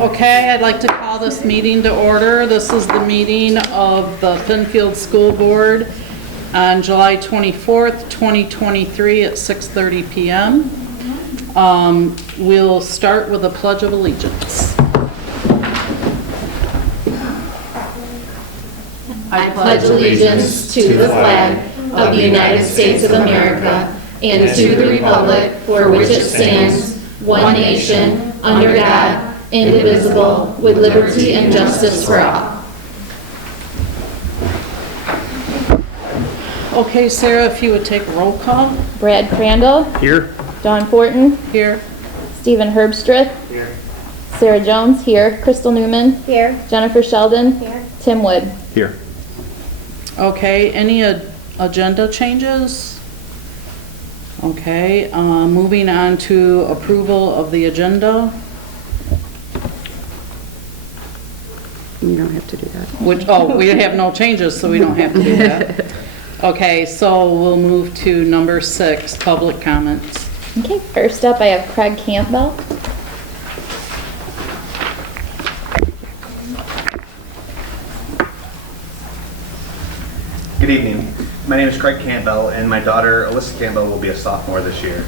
Okay, I'd like to call this meeting to order. This is the meeting of the Pennfield School Board on July 24th, 2023 at 6:30 p.m. We'll start with a Pledge of Allegiance. I pledge allegiance to the flag of the United States of America and to the republic for which it stands, one nation, under God, indivisible, with liberty and justice for all. Okay, Sarah, if you would take a roll call. Brad Crandall. Here. Don Fortin. Here. Stephen Herbstrith. Here. Sarah Jones. Here. Crystal Newman. Here. Jennifer Sheldon. Here. Tim Wood. Here. Okay, any agenda changes? Okay, moving on to approval of the agenda. You don't have to do that. Which, we have no changes, so we don't have to do that. Okay, so we'll move to number 6, public comments. Okay, first up I have Craig Campbell. Good evening. My name is Craig Campbell, and my daughter Alyssa Campbell will be a sophomore this year.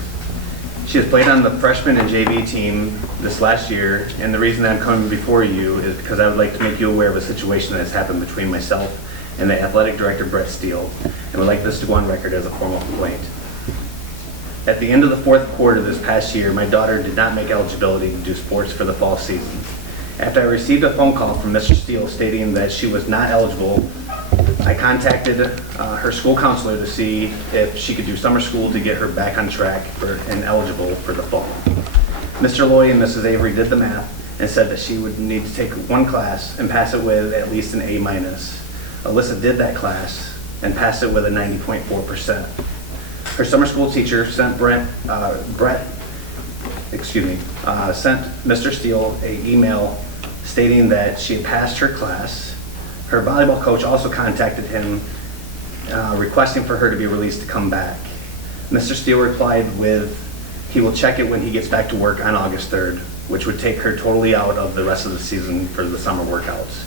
She has played on the freshman and JV team this last year, and the reason I'm coming before you is because I would like to make you aware of a situation that has happened between myself and the athletic director, Brett Steele, and would like this to go on record as a formal complaint. At the end of the 4th quarter this past year, my daughter did not make eligibility to do sports for the fall season. After I received a phone call from Mr. Steele stating that she was not eligible, I contacted her school counselor to see if she could do summer school to get her back on track and eligible for the fall. Mr. Loy and Mrs. Avery did the math and said that she would need to take one class and pass it with at least an A-. Alyssa did that class and passed it with a 90.4%. Her summer school teacher sent sent Mr. Steele an email stating that she had passed her class. Her volleyball coach also contacted him requesting for her to be released to come back. Mr. Steele replied with, he will check it when he gets back to work on August 3rd, which would take her totally out of the rest of the season for the summer workouts.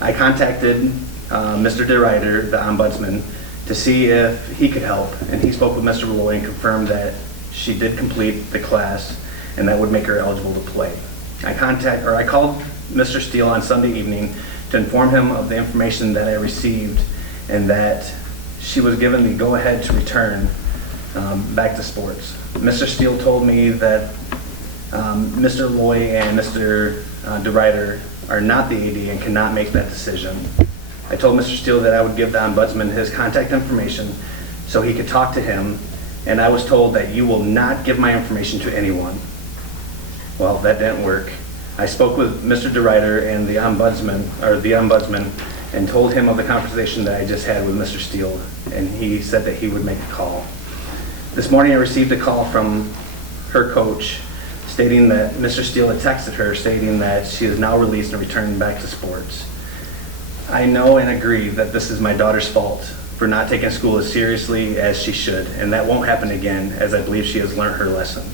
I contacted Mr. DeRuyter, the ombudsman, to see if he could help, and he spoke with Mr. Malloy and confirmed that she did complete the class and that would make her eligible to play. I called Mr. Steele on Sunday evening to inform him of the information that I received and that she was given the go-ahead to return back to sports. Mr. Steele told me that Mr. Loy and Mr. DeRuyter are not the AD and cannot make that decision. I told Mr. Steele that I would give the ombudsman his contact information so he could talk to him, and I was told that you will not give my information to anyone. Well, that didn't work. I spoke with Mr. DeRuyter and the ombudsman, and told him of the conversation that I just had with Mr. Steele, and he said that he would make a call. This morning I received a call from her coach stating that Mr. Steele had texted her stating that she is now released and returned back to sports. I know and agree that this is my daughter's fault for not taking school as seriously as she should, and that won't happen again, as I believe she has learned her lesson.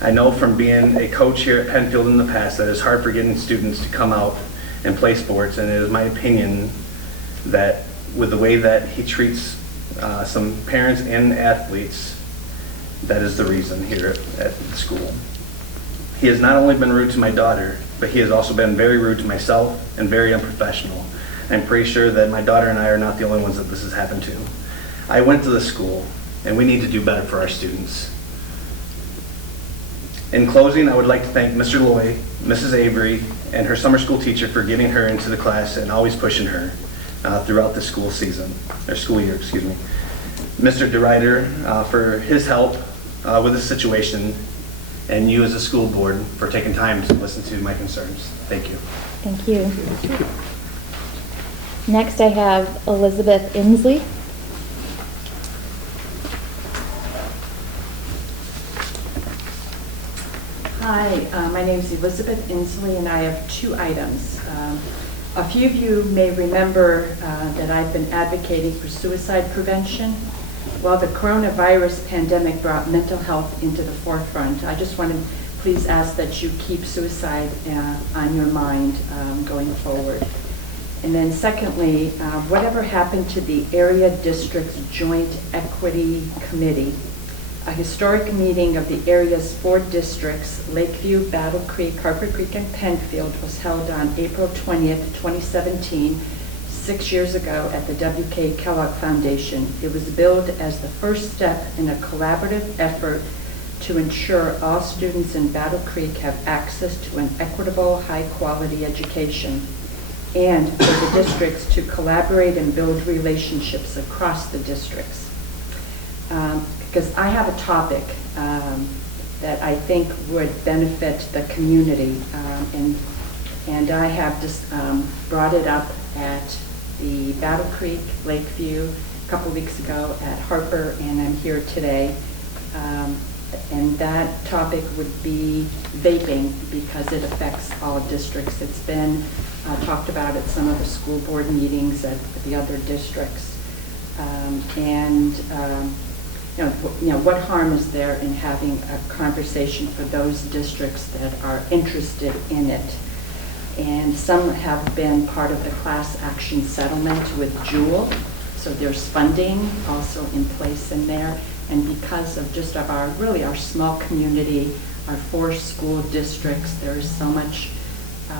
I know from being a coach here at Pennfield in the past that it's hard for getting students to come out and play sports, and it is my opinion that with the way that he treats some parents and athletes, that is the reason here at the school. He has not only been rude to my daughter, but he has also been very rude to myself and very unprofessional. I'm pretty sure that my daughter and I are not the only ones that this has happened to. I went to the school, and we need to do better for our students. In closing, I would like to thank Mr. Loy, Mrs. Avery, and her summer school teacher for getting her into the class and always pushing her throughout the school year. Mr. DeRuyter for his help with this situation, and you as a school board for taking time to listen to my concerns. Thank you. Thank you. Next I have Elizabeth Inslee. Hi, my name is Elizabeth Inslee, and I have 2 items. A few of you may remember that I've been advocating for suicide prevention. Well, the coronavirus pandemic brought mental health into the forefront. I just want to please ask that you keep suicide on your mind going forward. And then secondly, whatever happened to the Area District's Joint Equity Committee? A historic meeting of the area's 4 districts, Lakeview, Battle Creek, Harper Creek, and Pennfield, was held on April 20th, 2017, 6 years ago at the W.K. Kellogg Foundation. It was billed as the first step in a collaborative effort to ensure all students in Battle Creek have access to an equitable, high-quality education, and for the districts to collaborate and build relationships across the districts. Because I have a topic that I think would benefit the community, and I have just brought it up at the Battle Creek, Lakeview, a couple weeks ago at Harper, and I'm here today. And that topic would be vaping, because it affects all districts. It's been talked about at some of the school board meetings at the other districts. You know, what harm is there in having a conversation for those districts that are interested in it? And some have been part of the class action settlement with Jewel, so there's funding also in place in there. And because of just of our small community, our 4 school districts, there is so much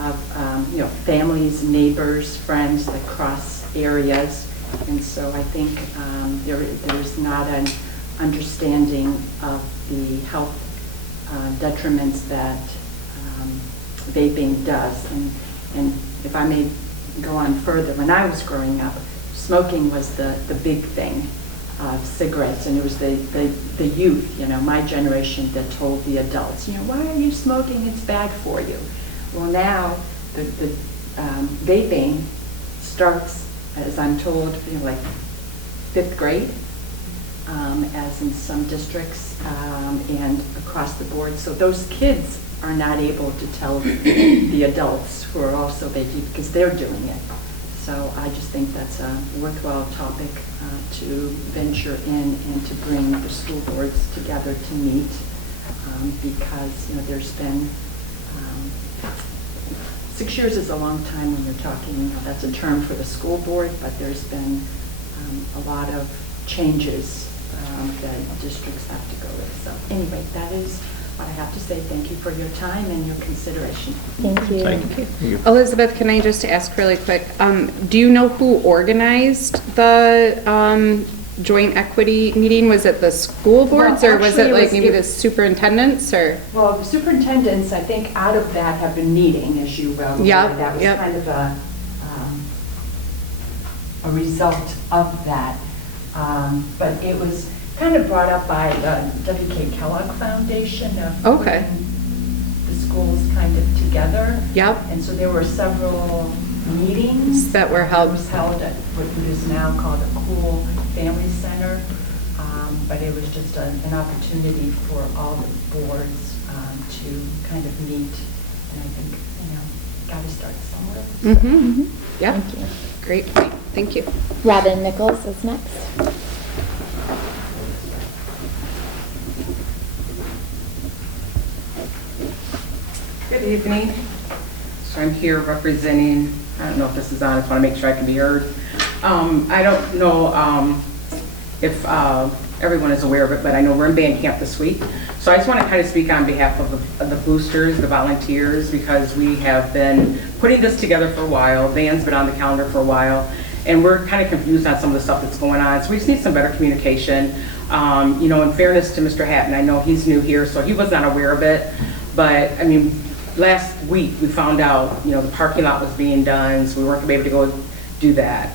of you know, families, neighbors, friends that cross areas, and so I think there's not an understanding of the health detriments that vaping does. And if I may go on further, when I was growing up, smoking was the big thing of cigarettes, and it was the youth, you know, my generation, that told the adults, you know, why are you smoking? It's bad for you. Well, now the vaping starts, as I'm told, you know, like 5th grade, as in some districts, and across the board. So those kids are not able to tell the adults who are also vaping, because they're doing it. So I just think that's a worthwhile topic to venture in and to bring the school boards together to meet, because, you know, there's been 6 years is a long time when you're talking, you know, that's a term for the school board, but there's been a lot of changes that districts have to go with. So anyway, that is what I have to say. Thank you for your time and your consideration. Thank you. Thank you. Elizabeth, can I just ask really quick, do you know who organized the joint equity meeting? Was it the school boards, Well, or was it actually, like maybe the superintendents, or? Well, the superintendents, I think, out of that have been meeting, as you well know. Yep, That was yep. kind of a result of that. But it was kind of brought up by the W.K. Kellogg Foundation of Okay. putting the schools kind of together. Yep. And so there were several meetings. That were held. It was held at what is now called a Cool Family Center. But it was just an opportunity for all the boards to kind of meet. And I think, you know, got to start somewhere. Mm-hmm. Yeah. Thank you. Great point. Thank you. Robin Nichols is next. Good evening. So I'm here representing, I don't know if this is on, I just want to make sure I can be heard. I don't know if everyone is aware of it, but I know we're in band camp this week. So I just want to kind of speak on behalf of the boosters, the volunteers, because we have been putting this together for a while. Band's been on the calendar for a while, and we're kind of confused on some of the stuff that's going on. So we just need some better communication. You know, in fairness to Mr. Hatton, I know he's new here, so he was not aware of it. But I mean, last week we found out, you know, the parking lot was being done, so we weren't able to go do that.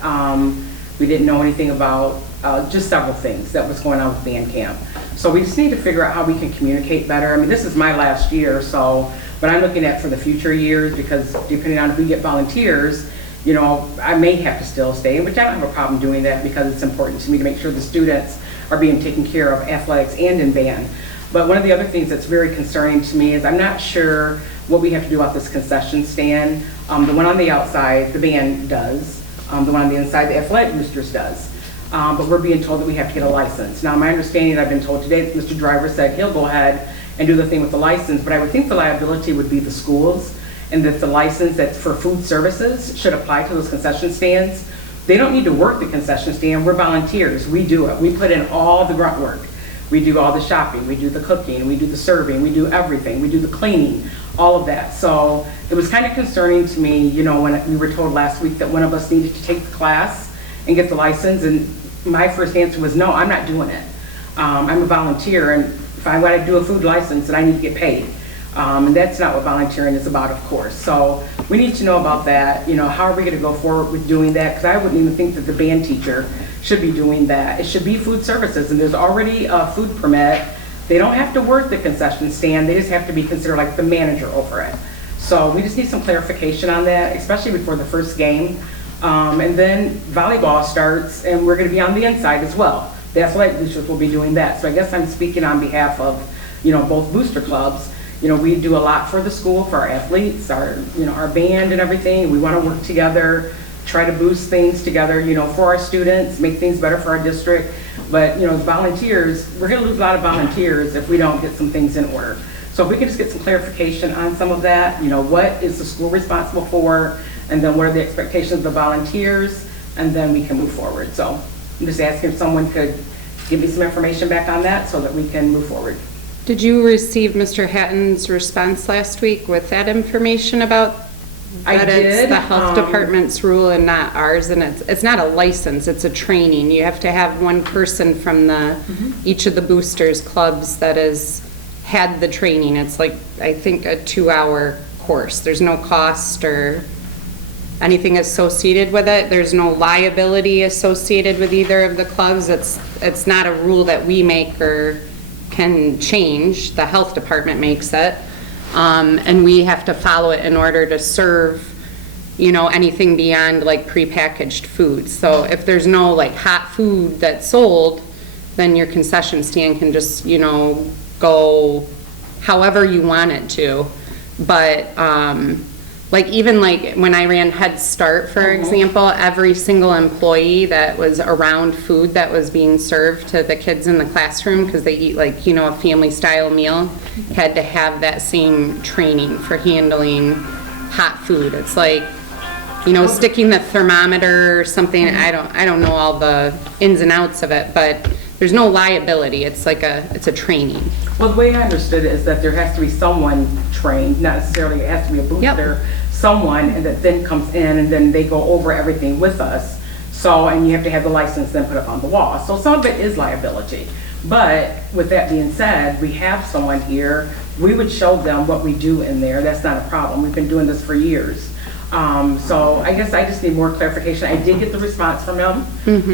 We didn't know anything about just several things that was going on with band camp. So we just need to figure out how we can communicate better. I mean, this is my last year, so, but I'm looking at for the future years, because depending on if we get volunteers, you know, I may have to still stay, which I don't have a problem doing that, because it's important to me to make sure the students are being taken care of, athletics and in band. But one of the other things that's very concerning to me is I'm not sure what we have to do about this concession stand. The one on the outside, the band does. The one on the inside, the athletic boosters does. But we're being told that we have to get a license. Now, my understanding, I've been told today, that Mr. Driver said he'll go ahead and do the thing with the license, but I would think the liability would be the schools, and that the license that's for food services should apply to those concession stands. They don't need to work the concession stand, we're volunteers, we do it. We put in all the grunt work. We do all the shopping, we do the cooking, we do the serving, we do everything, we do the cleaning, all of that. So it was kind of concerning to me, you know, when we were told last week that one of us needed to take the class and get the license, and my first answer was, no, I'm not doing it. I'm a volunteer, and if I want to do a food license, then I need to get paid. And that's not what volunteering is about, of course. So we need to know about that. You know, how are we going to go forward with doing that? Because I wouldn't even think that the band teacher should be doing that. It should be food services, and there's already a food permit. They don't have to work the concession stand. They just have to be considered like the manager over it. So we just need some clarification on that, especially before the first game. And then volleyball starts, and we're going to be on the inside as well. The athletic boosters will be doing that. So I guess I'm speaking on behalf of, you know, both booster clubs. You know, we do a lot for the school, for our athletes, our, you know, our band and everything. We want to work together, try to boost things together, you know, for our students, make things better for our district. But, you know, as volunteers, we're going to lose a lot of volunteers if we don't get some things in order. So if we could just get some clarification on some of that, you know, what is the school responsible for, and then what are the expectations of the volunteers, and then we can move forward. So I'm just asking if someone could give me some information back on that so that we can move forward. Did you receive Mr. Hatton's response last week with that information about I that it's did, the health department's rule and not ours, and it's not a license, it's a training. You have to have one person from the each of the boosters clubs that has had the training. It's like, I think, a 2-hour course. There's no cost or anything associated with it. There's no liability associated with either of the clubs. It's not a rule that we make or can change. The health department makes it. And we have to follow it in order to serve, you know, anything beyond like prepackaged foods. So if there's no like hot food that's sold, then your concession stand can just, you know, go however you want it to. But like even like when I ran Head Start, for example, every single employee that was around food that was being served to the kids in the classroom, because they eat like, you know, a family style meal, had to have that same training for handling hot food. It's like, you know, sticking the thermometer or something. I don't know all the ins and outs of it, but there's no liability. It's like it's a training. Well, the way I understood it is that there has to be someone trained, not necessarily it has to be a booster, someone, and that then comes in and then they go over everything with us. So, and you have to have the license then put up on the wall. So some of it is liability. But with that being said, we have someone here, we would show them what we do in there. That's not a problem. We've been doing this for years. So I guess I just need more clarification. I did get the response from him.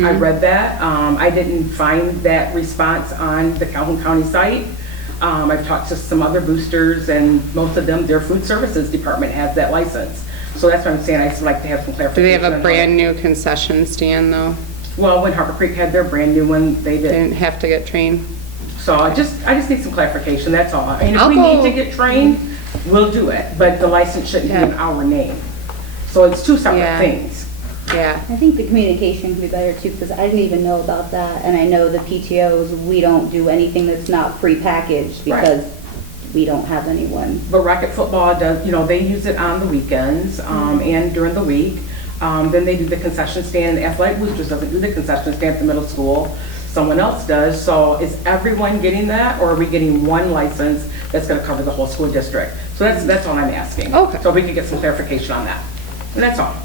I read that. I didn't find that response on the Calhoun County site. I've talked to some other boosters, and most of them, their food services department has that license. So that's what I'm saying. I just like to have some clarification. Do they have a brand new concession stand though? Well, when Harbor Creek had their brand new one, they They did. didn't have to get trained? So I just need some clarification, that's all. And if we need to get trained, we'll do it, but the license shouldn't be in our name. So it's two separate things. Yeah. I think the communication can be better too, because I didn't even know about that, and I know the PTOs, we don't do anything that's not prepackaged because we don't have anyone. But Rocket Football does, you know, they use it on the weekends and during the week. Then they do the concession stand. The Athletic Boosters doesn't do the concession stand at the middle school. Someone else does. So is everyone getting that, or are we getting one license that's going to cover the whole school district? So that's all I'm asking. Okay. So we can get some clarification on that. And that's all.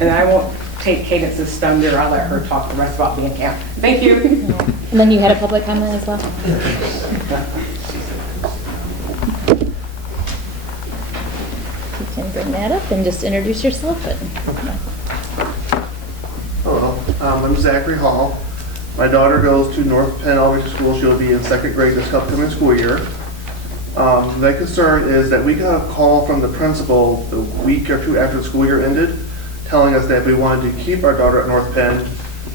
And I won't take Cadence's thunder. I'll let her talk the rest about being camp. Thank you. And then you had a public comment as well? You can bring that up and just introduce yourself. Hello, I'm Zachary Hall. My daughter goes to North Penn Elementary School. She'll be in 2nd grade this upcoming school year. The concern is that we got a call from the principal the week or two after the school year ended, telling us that if we wanted to keep our daughter at North Penn,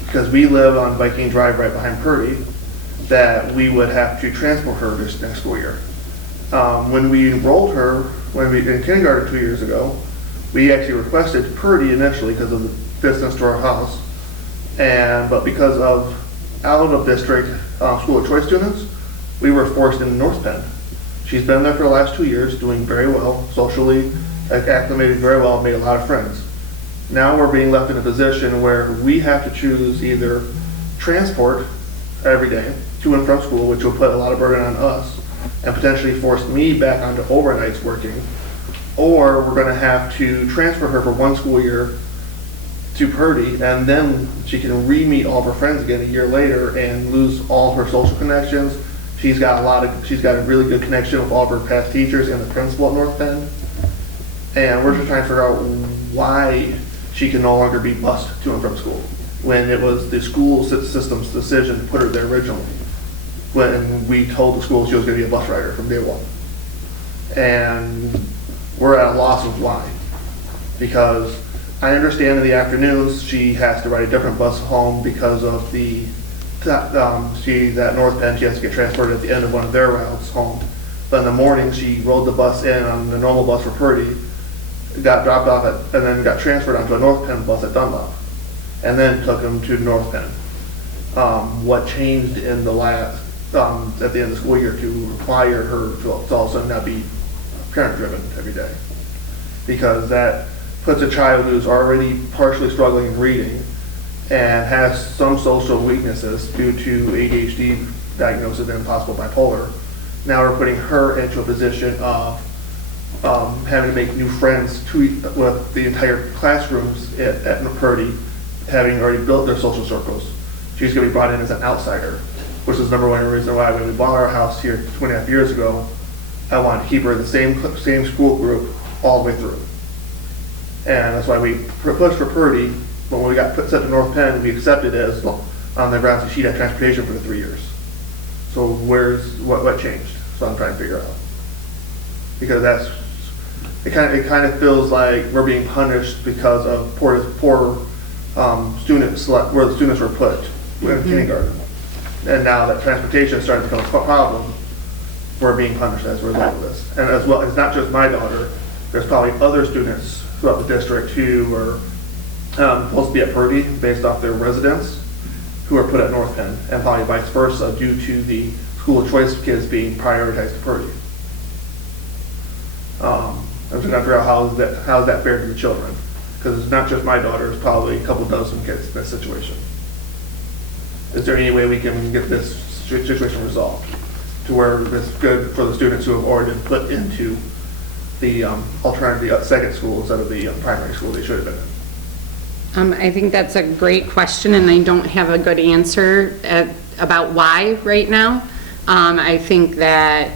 because we live on Viking Drive right behind Purdy, that we would have to transport her this next school year. When we enrolled her, in kindergarten 2 years ago, we actually requested Purdy initially because of the distance to our house, but because of out of district school of choice students, we were forced into North Penn. She's been there for the last 2 years, doing very well, socially acclimated very well, made a lot of friends. Now we're being left in a position where we have to choose either transport every day to and from school, which will put a lot of burden on us and potentially force me back onto overnights working, or we're going to have to transfer her for 1 school year to Purdy, and then she can re-meet all of her friends again a year later and lose all her social connections. She's got a really good connection with all of her past teachers and the principal at North Penn. And we're just trying to figure out why she can no longer be bused to and from school, when it was the school system's decision to put her there originally, when we told the school she was going to be a bus rider from day one. And we're at a loss of why. Because I understand in the afternoons she has to ride a different bus home because of she's at North Penn, she has to get transported at the end of one of their routes home. But in the morning, she rode the bus in on the normal bus for Purdy, got dropped off and then got transferred onto a North Penn bus at Dunlop, and then took him to North Penn. What changed in the last, at the end of the school year to require her to all of a sudden not be parent-driven every day? Because that puts a child who's already partially struggling in reading and has some social weaknesses due to ADHD diagnosis and possible bipolar. Now we're putting her into a position of having to make new friends with the entire classrooms at Purdy, having already built their social circles. She's going to be brought in as an outsider, which is number one reason why when we bought our house here 2.5 years ago, I wanted to keep her in the same school group all the way through. And that's why we pushed for Purdy. But when we got set to North Penn, we accepted it as on the grounds that she'd have transportation for the 3 years. So what changed? So I'm trying to figure out. Because it kind of feels like we're being punished because of poor students, where the students were put in kindergarten. And now that transportation is starting to become a problem, we're being punished as a result of this. And as well, it's not just my daughter. There's probably other students throughout the district who are supposed to be at Purdy based off their residence, who are put at North Penn, and probably vice versa due to the school of choice kids being prioritized to Purdy. I'm just trying to figure out how is that fair to the children, because it's not just my daughter, it's probably a couple dozen kids in this situation. Is there any way we can get this situation resolved to where it's good for the students who have already been put into the alternative second school instead of the primary school they should have been in? I think that's a great question, and I don't have a good answer about why right now. I think that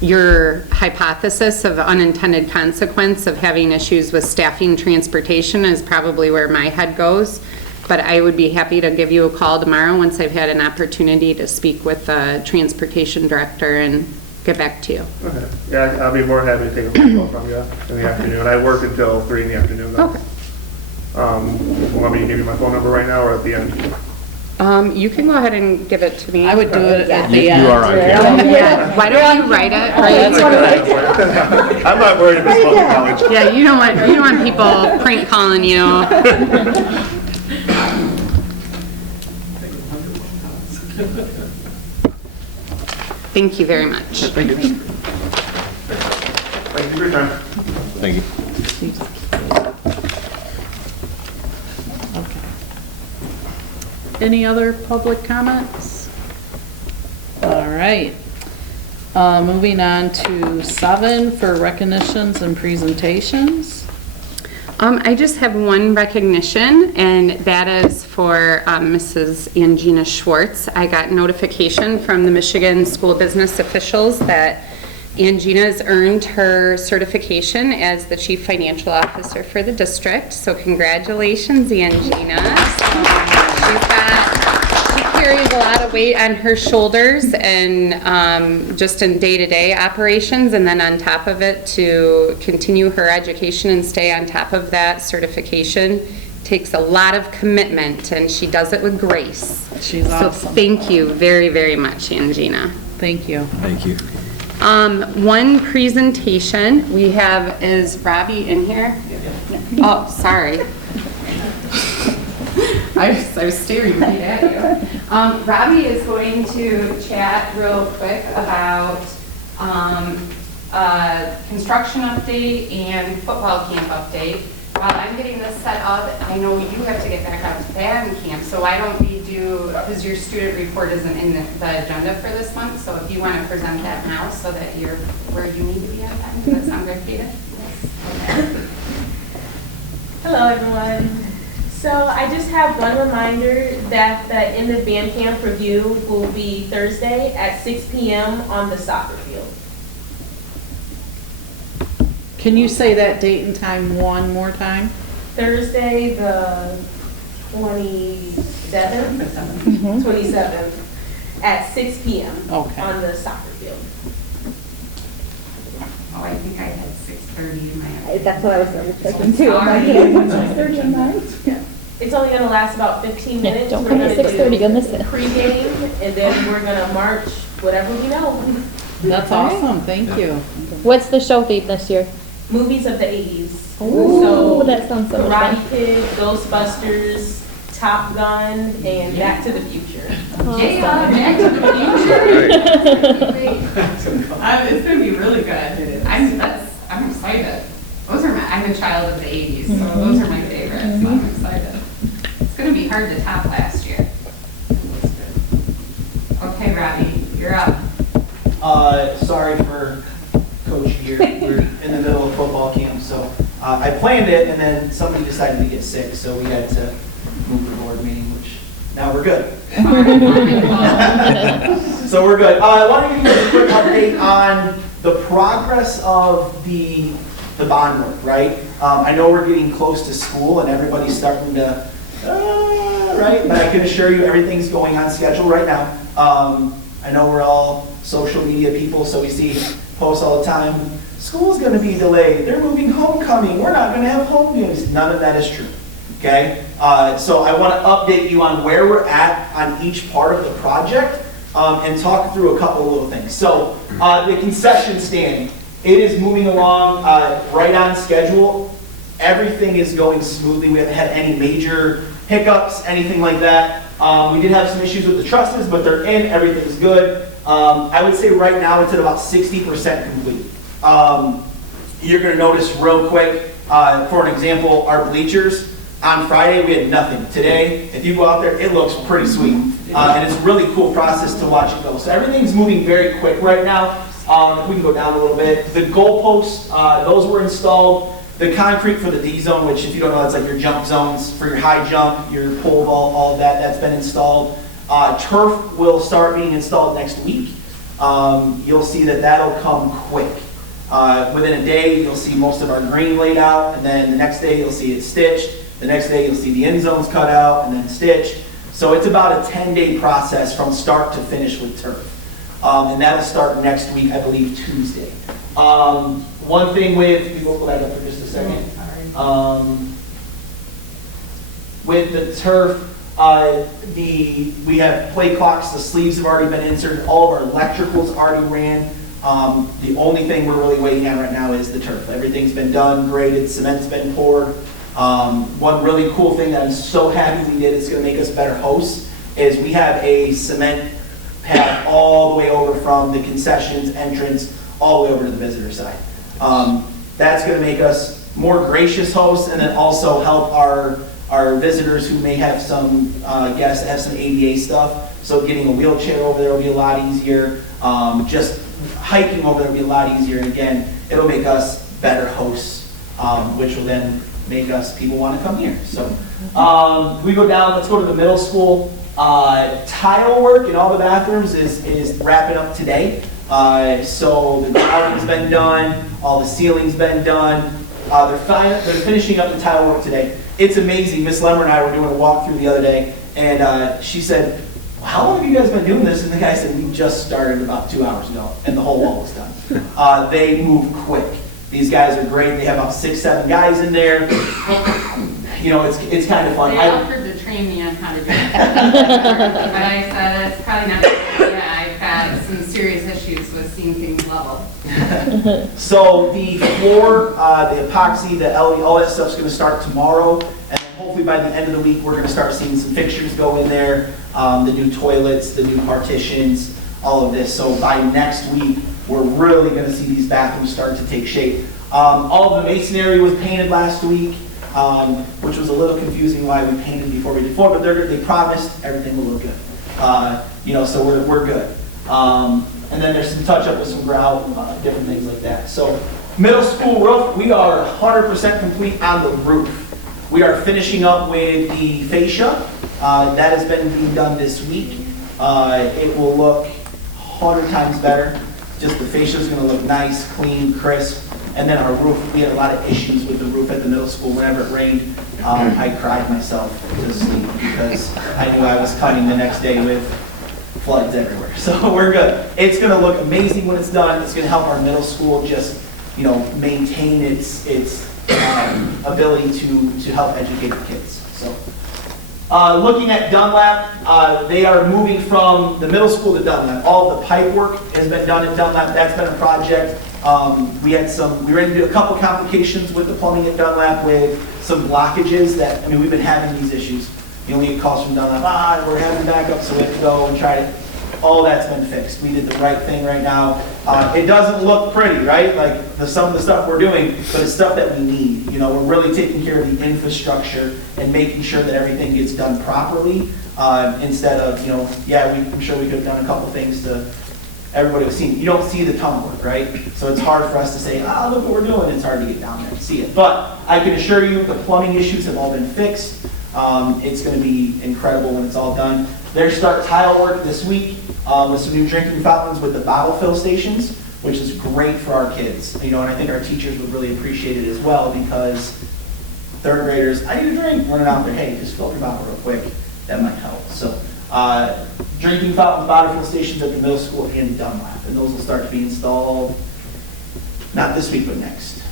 your hypothesis of unintended consequence of having issues with staffing transportation is probably where my head goes. But I would be happy to give you a call tomorrow once I've had an opportunity to speak with the transportation director and get back to you. Okay. Yeah, I'll be more than happy to take a phone call from you in the afternoon. I work until 3 in the afternoon though. Okay. Want me to give you my phone number right now or at the end? You can go ahead and give it to me. I would do it at the end. You are on Yeah, why don't you write it? Right? I'm not worried about public college. Yeah, you don't want people prank calling you. Thank you very much. Thank you. Thank you for your time. Thank you. Any other public comments? All right. Moving on to 7 for recognitions and presentations. I just have one recognition, and that is for Mrs. Angina Schwartz. I got notification from the Michigan school business officials that Angina has earned her certification as the Chief Financial Officer for the district. So congratulations, Angina. She carries a lot of weight on her shoulders and just in day-to-day operations, and then on top of it to continue her education and stay on top of that certification takes a lot of commitment, and she does it with grace. She's awesome. So thank you very, very much, Angina. Thank you. Thank you. One presentation we have, is Robbie in here? Oh, sorry. I was staring right at you. Robbie is going to chat real quick about construction update and football camp update. While I'm getting this set up, I know you have to get back out to band camp, so why don't we do, because your student report isn't in the agenda for this month, so if you want to present that now so that you're where you need to be on time. Does that sound good, Peter? Yes. Hello, everyone. So I just have one reminder that the end of band camp review will be Thursday at 6 p.m. on the soccer field. Can you say that date and time one more time? Thursday, the 27th, 27th at 6 p.m. Okay. on the soccer field. Oh, I think I had 6:30 in my. That's what I was thinking too. I'm like, did I put 6:30 on mine? Yeah. It's only going to last about 15 minutes. Don't We're come at gonna 6:30, do you'll miss it. Pregame, and then we're going to march whatever we know. That's awesome, thank you. What's the show theme this year? Movies of the 80s. Ooh, that sounds so much Karate fun. Kid, Ghostbusters, Top Gun, and Back to the Future. Yeah, Back to the Future. It's gonna be really good. I'm excited. I'm a child of the 80s, so those are my favorites. So I'm excited. It's gonna be hard to top last year. Okay, Robbie, you're up. Sorry for Coach here. We're in the middle of football camp, so I planned it, and then somebody decided to get sick, so we had to move the board meeting, which now we're good. So we're good. I want to give you a quick update on the progress of the bond work, right? I know we're getting close to school, and everybody's starting to, right? But I can assure you everything's going on schedule right now. I know we're all social media people, so we see posts all the time. School's going to be delayed. They're moving homecoming. We're not going to have home games. None of that is true. Okay? So I want to update you on where we're at on each part of the project and talk through a couple of little things. So the concession stand, it is moving along right on schedule. Everything is going smoothly. We haven't had any major hiccups, anything like that. We did have some issues with the trusses, but they're in. Everything's good. I would say right now it's at about 60% complete. You're going to notice real quick, for an example, our bleachers. On Friday, we had nothing. Today, if you go out there, it looks pretty sweet. And it's a really cool process to watch it go. So everything's moving very quick right now. If we can go down a little bit. The goalposts, those were installed. The concrete for the D zone, which if you don't know, that's like your jump zones for your high jump, your pole vault, all of that, that's been installed. Turf will start being installed next week. You'll see that that'll come quick. Within a day, you'll see most of our green laid out, and then the next day you'll see it stitched. The next day you'll see the end zones cut out and then stitched. So it's about a 10-day process from start to finish with turf. And that'll start next week, I believe, Tuesday. One thing with, we will go back up for just a second. With the turf, we have play clocks, the sleeves have already been inserted, all of our electricals already ran. The only thing we're really waiting on right now is the turf. Everything's been done, graded, cement's been poured. One really cool thing that I'm so happy we did, it's going to make us better hosts, is we have a cement pad all the way over from the concessions entrance all the way over to the visitor side. That's going to make us more gracious hosts and then also help our visitors who may have some guests that have some ADA stuff. So getting a wheelchair over there will be a lot easier. Just hiking over there will be a lot easier. And again, it'll make us better hosts, which will then make us people want to come here. So we go down, let's go to the middle school. Tile work in all the bathrooms is wrapping up today. So the grouting's been done, all the ceiling's been done. They're finishing up the tile work today. It's amazing. Miss Lemmer and I were doing a walkthrough the other day, and she said, well, how long have you guys been doing this? And the guy said, we just started about 2 hours ago, and the whole wall was done. They move quick. These guys are great. They have about 6-7 guys in there. You know, it's kind of fun. They offered to train me on how to do it. But I said, it's probably not a good idea. I've got some serious issues with seeing things level. So the floor, the epoxy, the LED, all that stuff's going to start tomorrow. And hopefully by the end of the week, we're going to start seeing some fixtures go in there. The new toilets, the new partitions, all of this. So by next week, we're really gonna see these bathrooms start to take shape. All of the masonry was painted last week, which was a little confusing why we painted before we did before, but they promised everything will look good. You know, so we're good. And then there's some touch up with some grout, different things like that. So middle school roof, we are 100% complete on the roof. We are finishing up with the fascia. That has been being done this week. It will look 100 times better. Just the fascia is going to look nice, clean, crisp. And then our roof, we had a lot of issues with the roof at the middle school. Whenever it rained, I cried myself to sleep because I knew I was coming the next day with floods everywhere. So we're good. It's going to look amazing when it's done. It's going to help our middle school just, you know, maintain its ability to help educate the kids. So looking at Dunlap, they are moving from the middle school to Dunlap. All of the pipe work has been done at Dunlap. That's been a project. We ran into a couple complications with the plumbing at Dunlap with some blockages that, I mean, we've been having these issues. You know, we get calls from Dunlap, we're having backup, so we have to go and try it. All that's been fixed. We did the right thing right now. It doesn't look pretty, right? Like some of the stuff we're doing, but it's stuff that we need. You know, we're really taking care of the infrastructure and making sure that everything gets done properly instead of, you know, I'm sure we could have done a couple things to everybody was seeing. You don't see the tunnel work, right? So it's hard for us to say, look what we're doing. It's hard to get down there and see it. But I can assure you the plumbing issues have all been fixed. It's going to be incredible when it's all done. They're start tile work this week with some new drinking fountains with the bottle fill stations, which is great for our kids. You know, and I think our teachers would really appreciate it as well because third graders, I need a drink, running out there, hey, just fill your bottle real quick. That might help. So drinking fountains, bottle fill stations at the middle school and Dunlap, and those will start to be installed not this week, but next.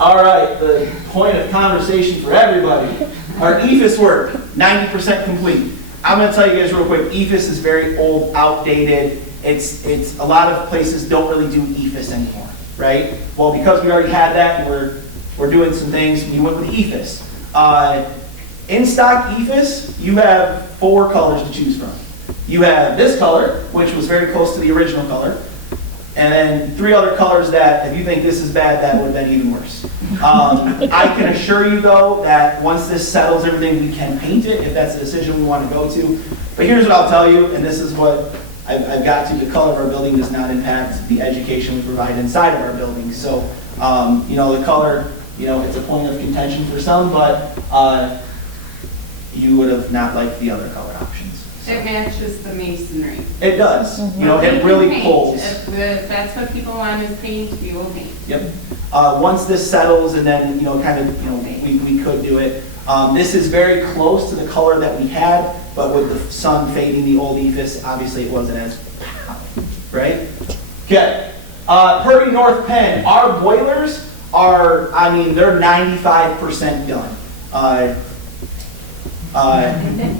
All right, the point of conversation for everybody. Our EFIS work, 90% complete. I'm going to tell you guys real quick, EFIS is very old, outdated. It's a lot of places don't really do EFIS anymore, right? Well, because we already had that and we're doing some things, we went with EFIS. In stock EFIS, you have 4 colors to choose from. You have this color, which was very close to the original color, and then 3 other colors that, if you think this is bad, that would have been even worse. I can assure you, though, that once this settles everything, we can paint it if that's a decision we want to go to. But here's what I'll tell you, and this is what I've got to. The color of our building does not impact the education we provide inside of our building. So, you know, the color, you know, it's a point of contention for some, but you would have not liked the other color options. It matches the masonry. It does. You know, it really pulls. If that's what people want is paint, we will paint. Yep. Once this settles and then, you know, kind of, you know, we could do it. This is very close to the color that we had, but with the sun fading the old EFIS, obviously it wasn't as, right? Okay. Purdy North Penn, our boilers are, I mean, they're 95% done.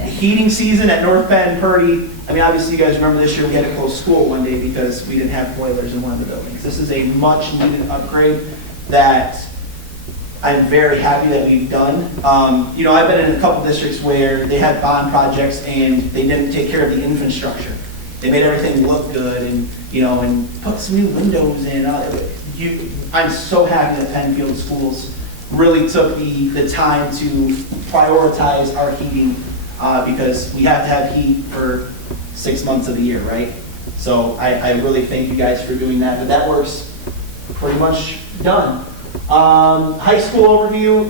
Heating season at North Penn, Purdy, I mean, obviously you guys remember this year we had to close school one day because we didn't have boilers in one of the buildings. This is a much needed upgrade that I'm very happy that we've done. You know, I've been in a couple districts where they had bond projects and they didn't take care of the infrastructure. They made everything look good and, you know, and put some new windows in. I'm so happy that Pennfield Schools really took the time to prioritize our heating because we have to have heat for 6 months of the year, right? So I really thank you guys for doing that, but that work's pretty much done. High school overview,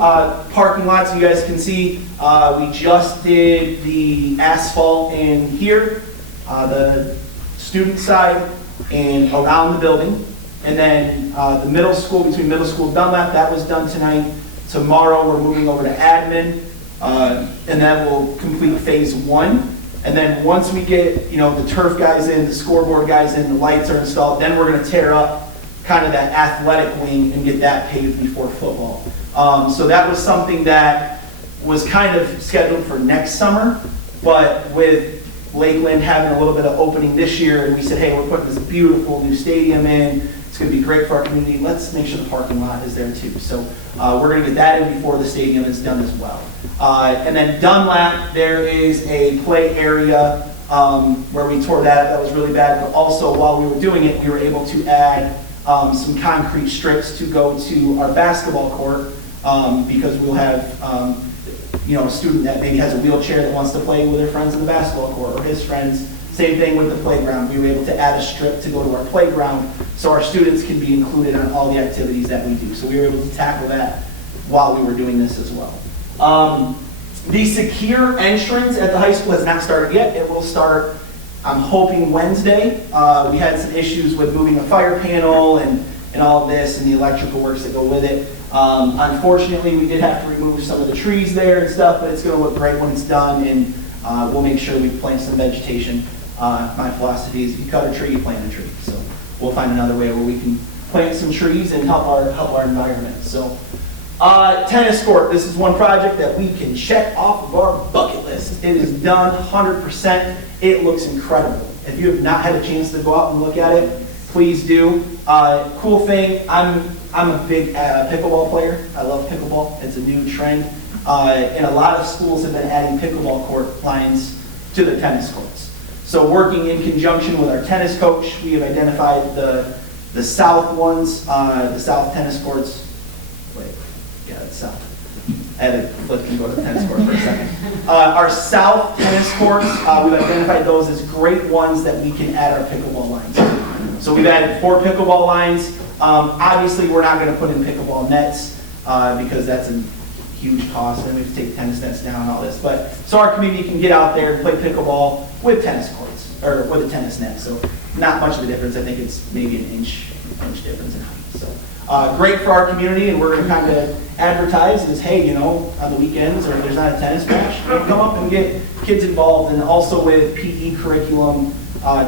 parking lots, you guys can see, we just did the asphalt in here, the student side, and around the building. And then the middle school, between middle school and Dunlap, that was done tonight. Tomorrow we're moving over to admin, and that will complete phase 1. And then once we get, you know, the turf guys in, the scoreboard guys in, the lights are installed, then we're going to tear up kind of that athletic wing and get that paved before football. So that was something that was kind of scheduled for next summer, but with Lakeland having a little bit of opening this year, and we said, hey, we're putting this beautiful new stadium in. It's going to be great for our community. Let's make sure the parking lot is there too. So we're going to get that in before the stadium is done as well. And then Dunlap, there is a play area where we tore that up. That was really bad. But also, while we were doing it, we were able to add some concrete strips to go to our basketball court because we'll have a student that maybe has a wheelchair that wants to play with their friends in the basketball court or his friends. Same thing with the playground. We were able to add a strip to go to our playground so our students can be included on all the activities that we do. So we were able to tackle that while we were doing this as well. The secure entrance at the high school has not started yet. It will start, I'm hoping, Wednesday. We had some issues with moving a fire panel and all of this and the electrical works that go with it. Unfortunately, we did have to remove some of the trees there and stuff, but it's going to look great when it's done, and we'll make sure we plant some vegetation. My philosophy is if you cut a tree, you plant a tree. So we'll find another way where we can plant some trees and help our environment. So tennis court, this is one project that we can check off of our bucket list. It is done 100%. It looks incredible. If you have not had a chance to go out and look at it, please do. Cool thing, I'm a big pickleball player. I love pickleball. It's a new trend. And a lot of schools have been adding pickleball court lines to the tennis courts. So working in conjunction with our tennis coach, we have identified the south ones, the south tennis courts. Wait, yeah, it's south. I had to flip and go to the tennis court for a second. Our south tennis courts, we've identified those as great ones that we can add our pickleball lines to. So we've added 4 pickleball lines. Obviously, we're not going to put in pickleball nets because that's a huge cost, and we have to take tennis nets down and all this. But so our community can get out there and play pickleball with tennis courts or with a tennis net. So not much of a difference. I think it's maybe an inch difference in height. So great for our community, and we're going to kind of advertise as, hey, on the weekends or if there's not a tennis match, come up and get kids involved. And also with PE curriculum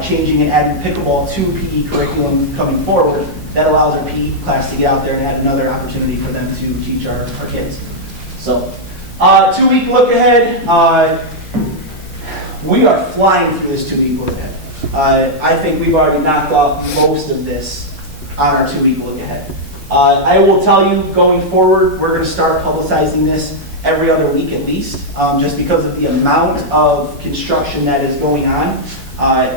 changing and adding pickleball to PE curriculum coming forward, that allows our PE class to get out there and add another opportunity for them to teach our kids. So, 2-week look ahead. We are flying through this 2-week look ahead. I think we've already knocked off most of this on our 2-week look ahead. I will tell you, going forward, we're going to start publicizing this every other week at least, just because of the amount of construction that is going on.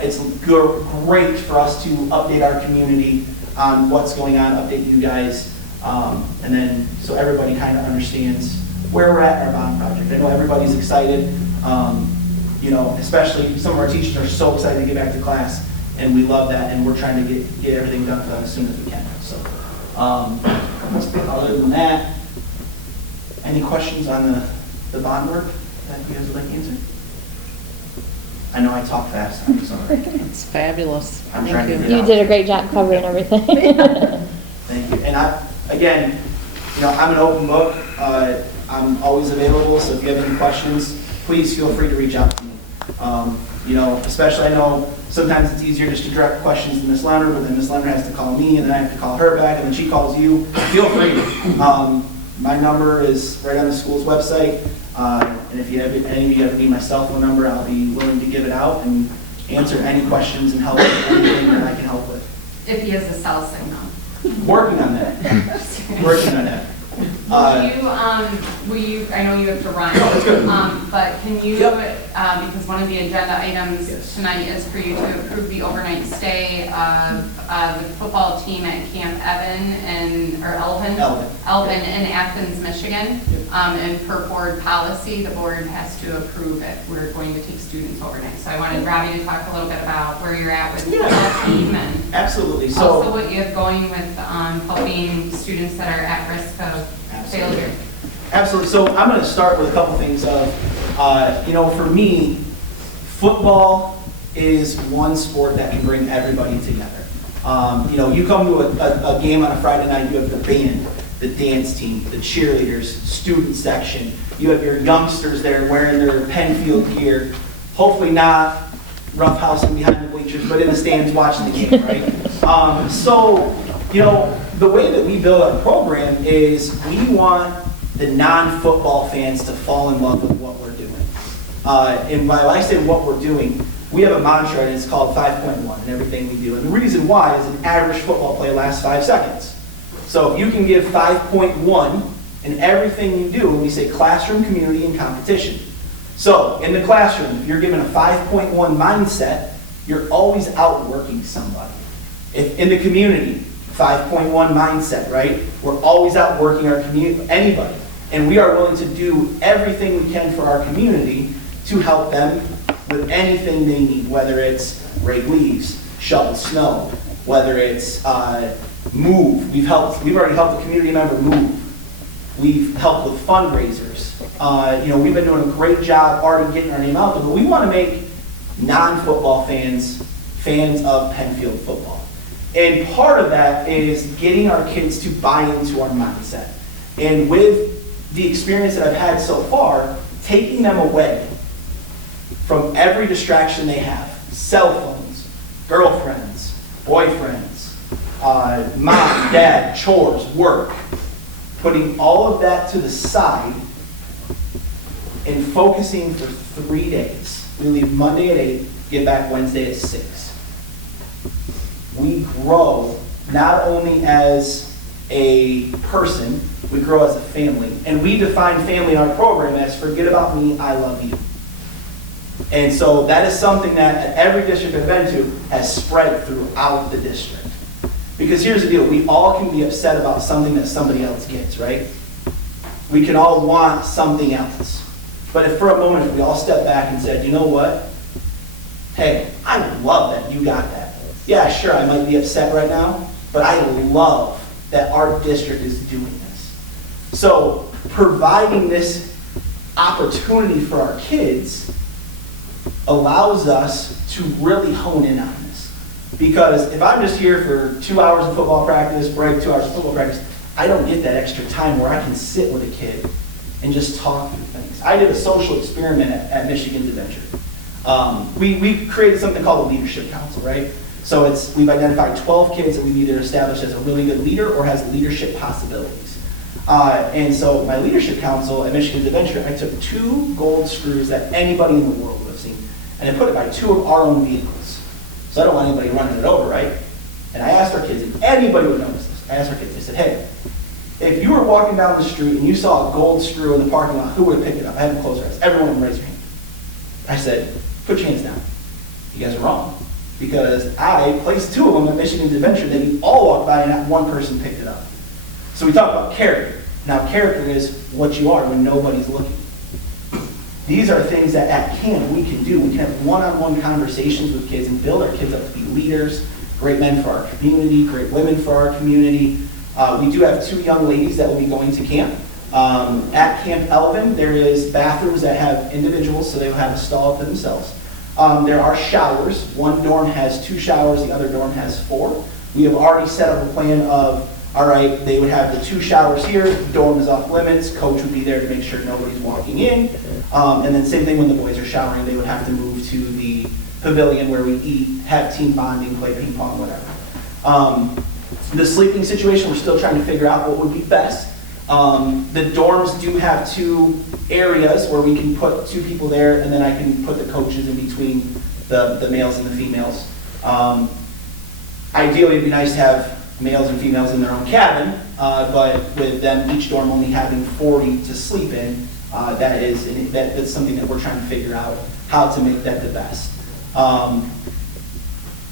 It's great for us to update our community on what's going on, update you guys, and then so everybody kind of understands where we're at in our bond project. I know everybody's excited, especially some of our teachers are so excited to get back to class, and we love that, and we're trying to get everything done for them as soon as we can. So, other than that, any questions on the bond work that you guys would like to answer? I know I talk fast, I'm sorry. It's fabulous. I'm trying to get You out. did a great job covering everything. Thank you. And again, I'm an open book. I'm always available, so if you have any questions, please feel free to reach out to me. Especially I know sometimes it's easier just to direct questions to Ms. Leonard, but then Ms. Leonard has to call me, and then I have to call her back, and then she calls you. Feel free. My number is right on the school's website, and if any of you ever need my cell phone number, I'll be willing to give it out and answer any questions and help with anything that I can help with. If he has a cell signal. Working on that. Working on that. Will you, I know you have to run, but can you, because one of the agenda items tonight is for you to approve the overnight stay of the football team at Camp Elvin in Athens, Michigan. And per board policy, the board has to approve it. We're going to take students overnight. So I wanted Robbie to talk a little bit about where you're at with the football team and absolutely. Also what you have going with helping students that are at risk of failure. Absolutely. So I'm going to start with a couple things of, for me, football is one sport that can bring everybody together. You come to a game on a Friday night, you have the band, the dance team, the cheerleaders, student section. You have your youngsters there wearing their Pennfield gear, hopefully not roughhousing behind the bleachers, but in the stands watching the game, right? The way that we build our program is we want the non-football fans to fall in love with what we're doing. And while I say what we're doing, we have a mantra, and it's called 5.1 in everything we do. And the reason why is an average football play lasts 5 seconds. So if you can give 5.1 in everything you do, and we say classroom, community, and competition. So in the classroom, if you're given a 5.1 mindset, you're always outworking somebody. If in the community, 5.1 mindset, right? We're always outworking our community, anybody. And we are willing to do everything we can for our community to help them with anything they need, whether it's rake leaves, shovel snow, whether it's move. We've already helped a community member move. We've helped with fundraisers. We've been doing a great job already getting our name out there, but we want to make non-football fans of Pennfield football. And part of that is getting our kids to buy into our mindset. And with the experience that I've had so far, taking them away from every distraction they have, cell phones, girlfriends, boyfriends, mom, dad, chores, work, putting all of that to the side and focusing for 3 days. We leave Monday at 8, get back Wednesday at 6. We grow not only as a person, we grow as a family. And we define family in our program as forget about me, I love you. And so that is something that every district I've been to has spread throughout the district. Because here's the deal, we all can be upset about something that somebody else gets, right? We can all want something else. But if for a moment, if we all step back and said, you know what? Hey, I love that you got that. Yeah, sure, I might be upset right now, but I love that our district is doing this. So providing this opportunity for our kids allows us to really hone in on this. Because if I'm just here for 2 hours of football practice, break, 2 hours of football practice, I don't get that extra time where I can sit with a kid and just talk through things. I did a social experiment at Michigan's Adventure. We created something called a leadership council, right? So we've identified 12 kids that we've either established as a really good leader or has leadership possibilities. And so my leadership council at Michigan's Adventure, I took 2 gold screws that anybody in the world would have seen, and I put it by 2 of our own vehicles. So I don't want anybody running it over, right? And I asked our kids, and anybody would notice this, I asked our kids, I said, hey, if you were walking down the street and you saw a gold screw in the parking lot, who would have picked it up? I had them close their eyes. Everyone would raise your hand. I said, put your hands down. You guys are wrong. Because I placed 2 of them at Michigan's Adventure that you all walked by and not one person picked it up. So we talk about character. Now character is what you are when nobody's looking. These are things that at camp we can do. We can have one-on-one conversations with kids and build our kids up to be leaders, great men for our community, great women for our community. We do have 2 young ladies that will be going to camp. At Camp Elvin, there is bathrooms that have individuals, so they'll have a stall to themselves. There are showers. One dorm has 2 showers, the other dorm has 4. We have already set up a plan of, all right, they would have the 2 showers here, the dorm is off limits, coach would be there to make sure nobody's walking in. And then same thing when the boys are showering, they would have to move to the pavilion where we eat, have team bonding, play ping pong, whatever. The sleeping situation, we're still trying to figure out what would be best. The dorms do have 2 areas where we can put 2 people there, and then I can put the coaches in between the males and the females. Ideally, it'd be nice to have males and females in their own cabin, but with them, each dorm only having 40 to sleep in, that's something that we're trying to figure out how to make that the best.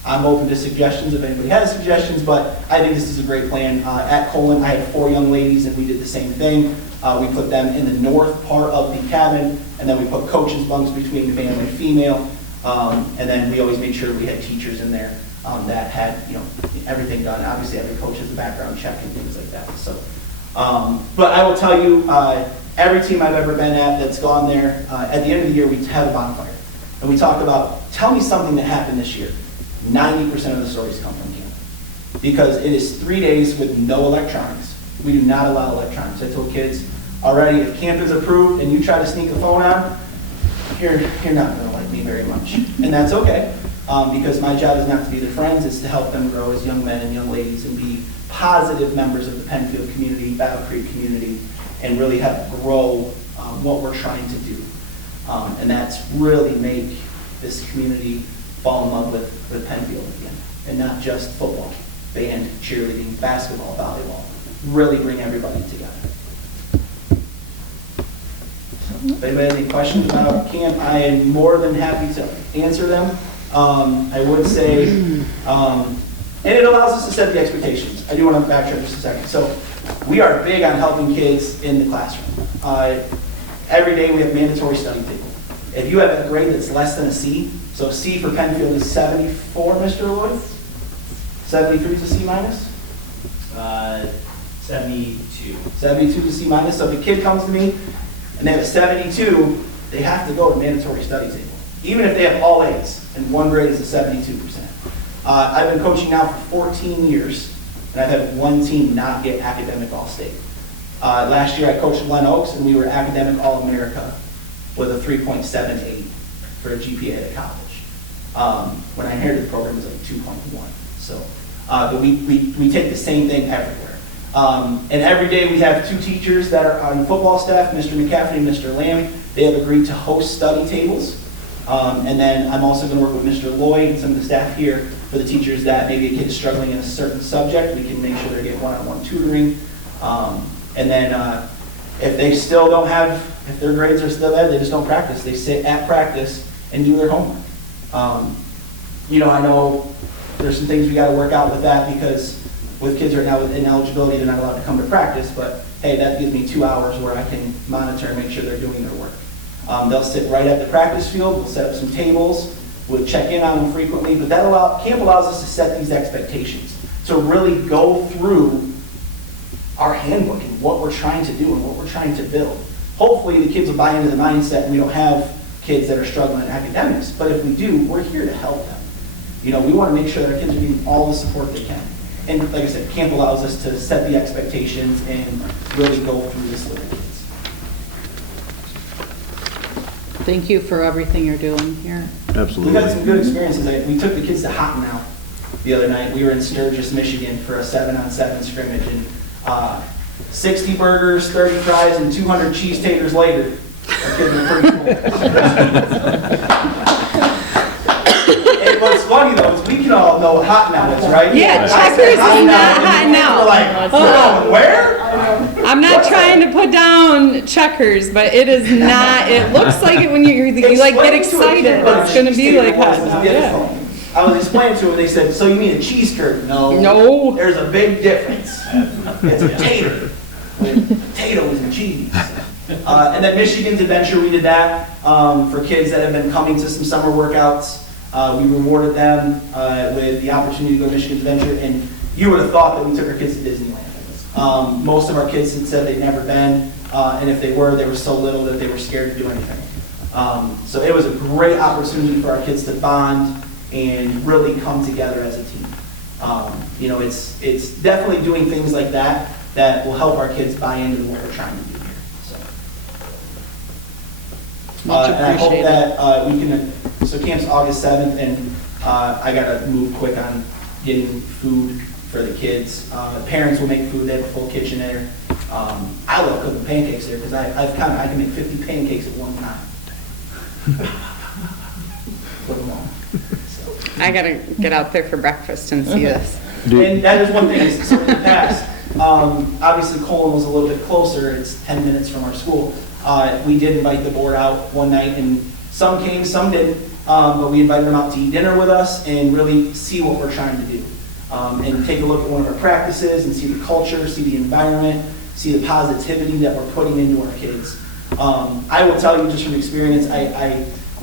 I'm open to suggestions if anybody has suggestions, but I think this is a great plan. At Colon, I had 4 young ladies, and we did the same thing. We put them in the north part of the cabin, and then we put coaches' bunks between the male and female, and then we always made sure we had teachers in there that had everything done. Obviously, every coach has a background check and things like that. So, but I will tell you, every team I've ever been at that's gone there, at the end of the year, we have a bonfire, and we talk about, tell me something that happened this year. 90% of the stories come from camp. Because it is 3 days with no electronics. We do not allow electronics. I told kids already, if camp is approved and you try to sneak a phone on, you're not going to like me very much. And that's okay, because my job is not to be their friends, it's to help them grow as young men and young ladies and be positive members of the Pennfield community, Battle Creek community, and really help grow what we're trying to do. And that's really make this community fall in love with Pennfield again, and not just football, band, cheerleading, basketball, volleyball. Really bring everybody together. If anybody has any questions about camp, I am more than happy to answer them. I would say, and it allows us to set the expectations. I do want to backtrack just a second. So we are big on helping kids in the classroom. Every day we have mandatory study table. If you have a grade that's less than a C, so C for Pennfield is 74, Mr. Lloyd? 73 is a C minus? 72. 72 is a C minus. So if a kid comes to me and they have a 72, they have to go to mandatory study table. Even if they have all A's and one grade is a 72%. I've been coaching now for 14 years, and I've had one team not get academic All-State. Last year I coached Glen Oaks, and we were academic All-America with a 3.78 for a GPA at college. When I inherited the program, it was like 2.1. So, but we take the same thing everywhere. And every day we have two teachers that are on the football staff, Mr. McCaffrey and Mr. Lamb. They have agreed to host study tables. And then I'm also going to work with Mr. Lloyd and some of the staff here for the teachers that maybe a kid is struggling in a certain subject. We can make sure they get one-on-one tutoring. And then if they still don't have, if their grades are still there, they just don't practice. They sit at practice and do their homework. I know there's some things we got to work out with that because with kids right now with ineligibility, they're not allowed to come to practice. But hey, that gives me 2 hours where I can monitor and make sure they're doing their work. They'll sit right at the practice field. We'll set up some tables. We'll check in on them frequently. But camp allows us to set these expectations, to really go through our handbook and what we're trying to do and what we're trying to build. Hopefully the kids will buy into the mindset and we don't have kids that are struggling in academics. But if we do, we're here to help them. We want to make sure that our kids are getting all the support they can. And like I said, camp allows us to set the expectations and really go through this with the kids. Thank you for everything you're doing here. We've had some good experiences. We took the kids to Hottentown the other night. We were in Sturgis, Michigan for a 7-on-7 scrimmage. And 60 burgers, 30 fries, and 200 cheese taters later, our kids were pretty full. And what's funny though is we can all know what Hottentown is, right? Yeah, Checkers is not Hottentown. We're like, oh, where? I'm not trying to put down Checkers, but it is not. It looks like it when you like get excited. It's going to be like Hottentown. Yeah. I was explaining to them, they said, so you mean a cheese curd? No. No. There's a big difference. It's a tater with potatoes and cheese. And then Michigan's Adventure, we did that for kids that have been coming to some summer workouts. We rewarded them with the opportunity to go to Michigan's Adventure, and you would have thought that we took our kids to Disneyland. Most of our kids had said they'd never been, and if they were so little that they were scared to do anything. So it was a great opportunity for our kids to bond and really come together as a team. It's definitely doing things like that that will help our kids buy into what we're trying to do here. So, and I hope that we can. So camp's August 7th, and I gotta move quick on getting food for the kids. The parents will make food. They have a full kitchen there. I love cooking pancakes there because I can make 50 pancakes at one time. Put them on. I gotta get out there for breakfast and see this. And that is one thing. So in the past, obviously Colin was a little bit closer. It's 10 minutes from our school. We did invite the board out one night, and some came, some didn't. But we invited them out to eat dinner with us and really see what we're trying to do. And take a look at one of our practices and see the culture, see the environment, see the positivity that we're putting into our kids. I will tell you just from experience,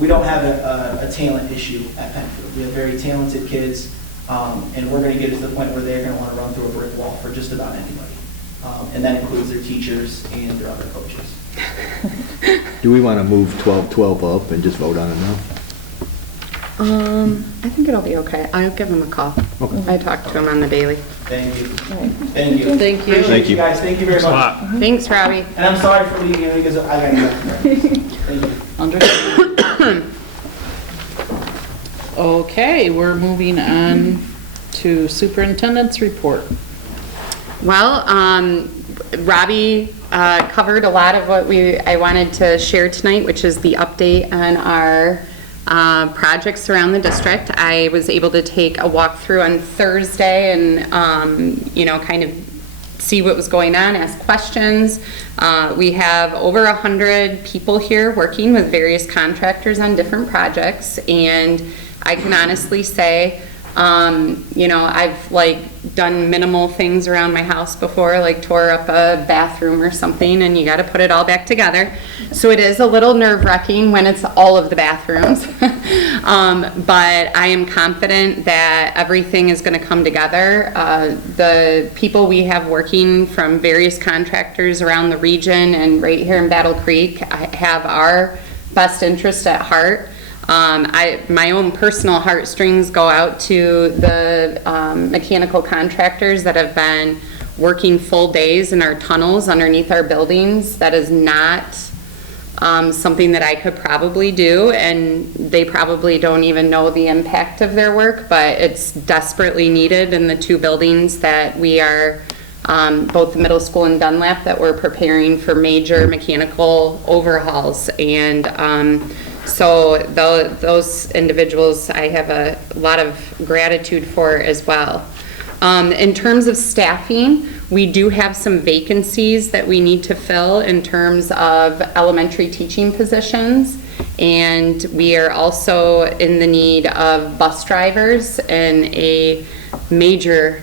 we don't have a talent issue at Pennfield. We have very talented kids, and we're going to get to the point where they're going to want to run through a brick wall for just about anybody. And that includes their teachers and their other coaches. Do we want to move 12 up and just vote on it now? I think it'll be okay. I'll give him a call. Okay. I talk to him on the daily. Thank you. Thank you. Thank you. Appreciate you guys. Thank you very much. Thanks, Robbie. And I'm sorry for leaving you because I got to go. Thank you. Understood. Okay, we're moving on to superintendent's report. Well, Robbie covered a lot of what I wanted to share tonight, which is the update on our projects around the district. I was able to take a walk through on Thursday and, kind of see what was going on, ask questions. We have over 100 people here working with various contractors on different projects, and I can honestly say, I've like done minimal things around my house before, like tore up a bathroom or something, and you got to put it all back together. So it is a little nerve-wracking when it's all of the bathrooms. But I am confident that everything is going to come together. The people we have working from various contractors around the region and right here in Battle Creek have our best interest at heart. My own personal heartstrings go out to the mechanical contractors that have been working full days in our tunnels underneath our buildings. That is not something that I could probably do, and they probably don't even know the impact of their work, but it's desperately needed in the two buildings that we are, both the middle school and Dunlap, that we're preparing for major mechanical overhauls. And so those individuals I have a lot of gratitude for as well. In terms of staffing, we do have some vacancies that we need to fill in terms of elementary teaching positions, and we are also in the need of bus drivers in a major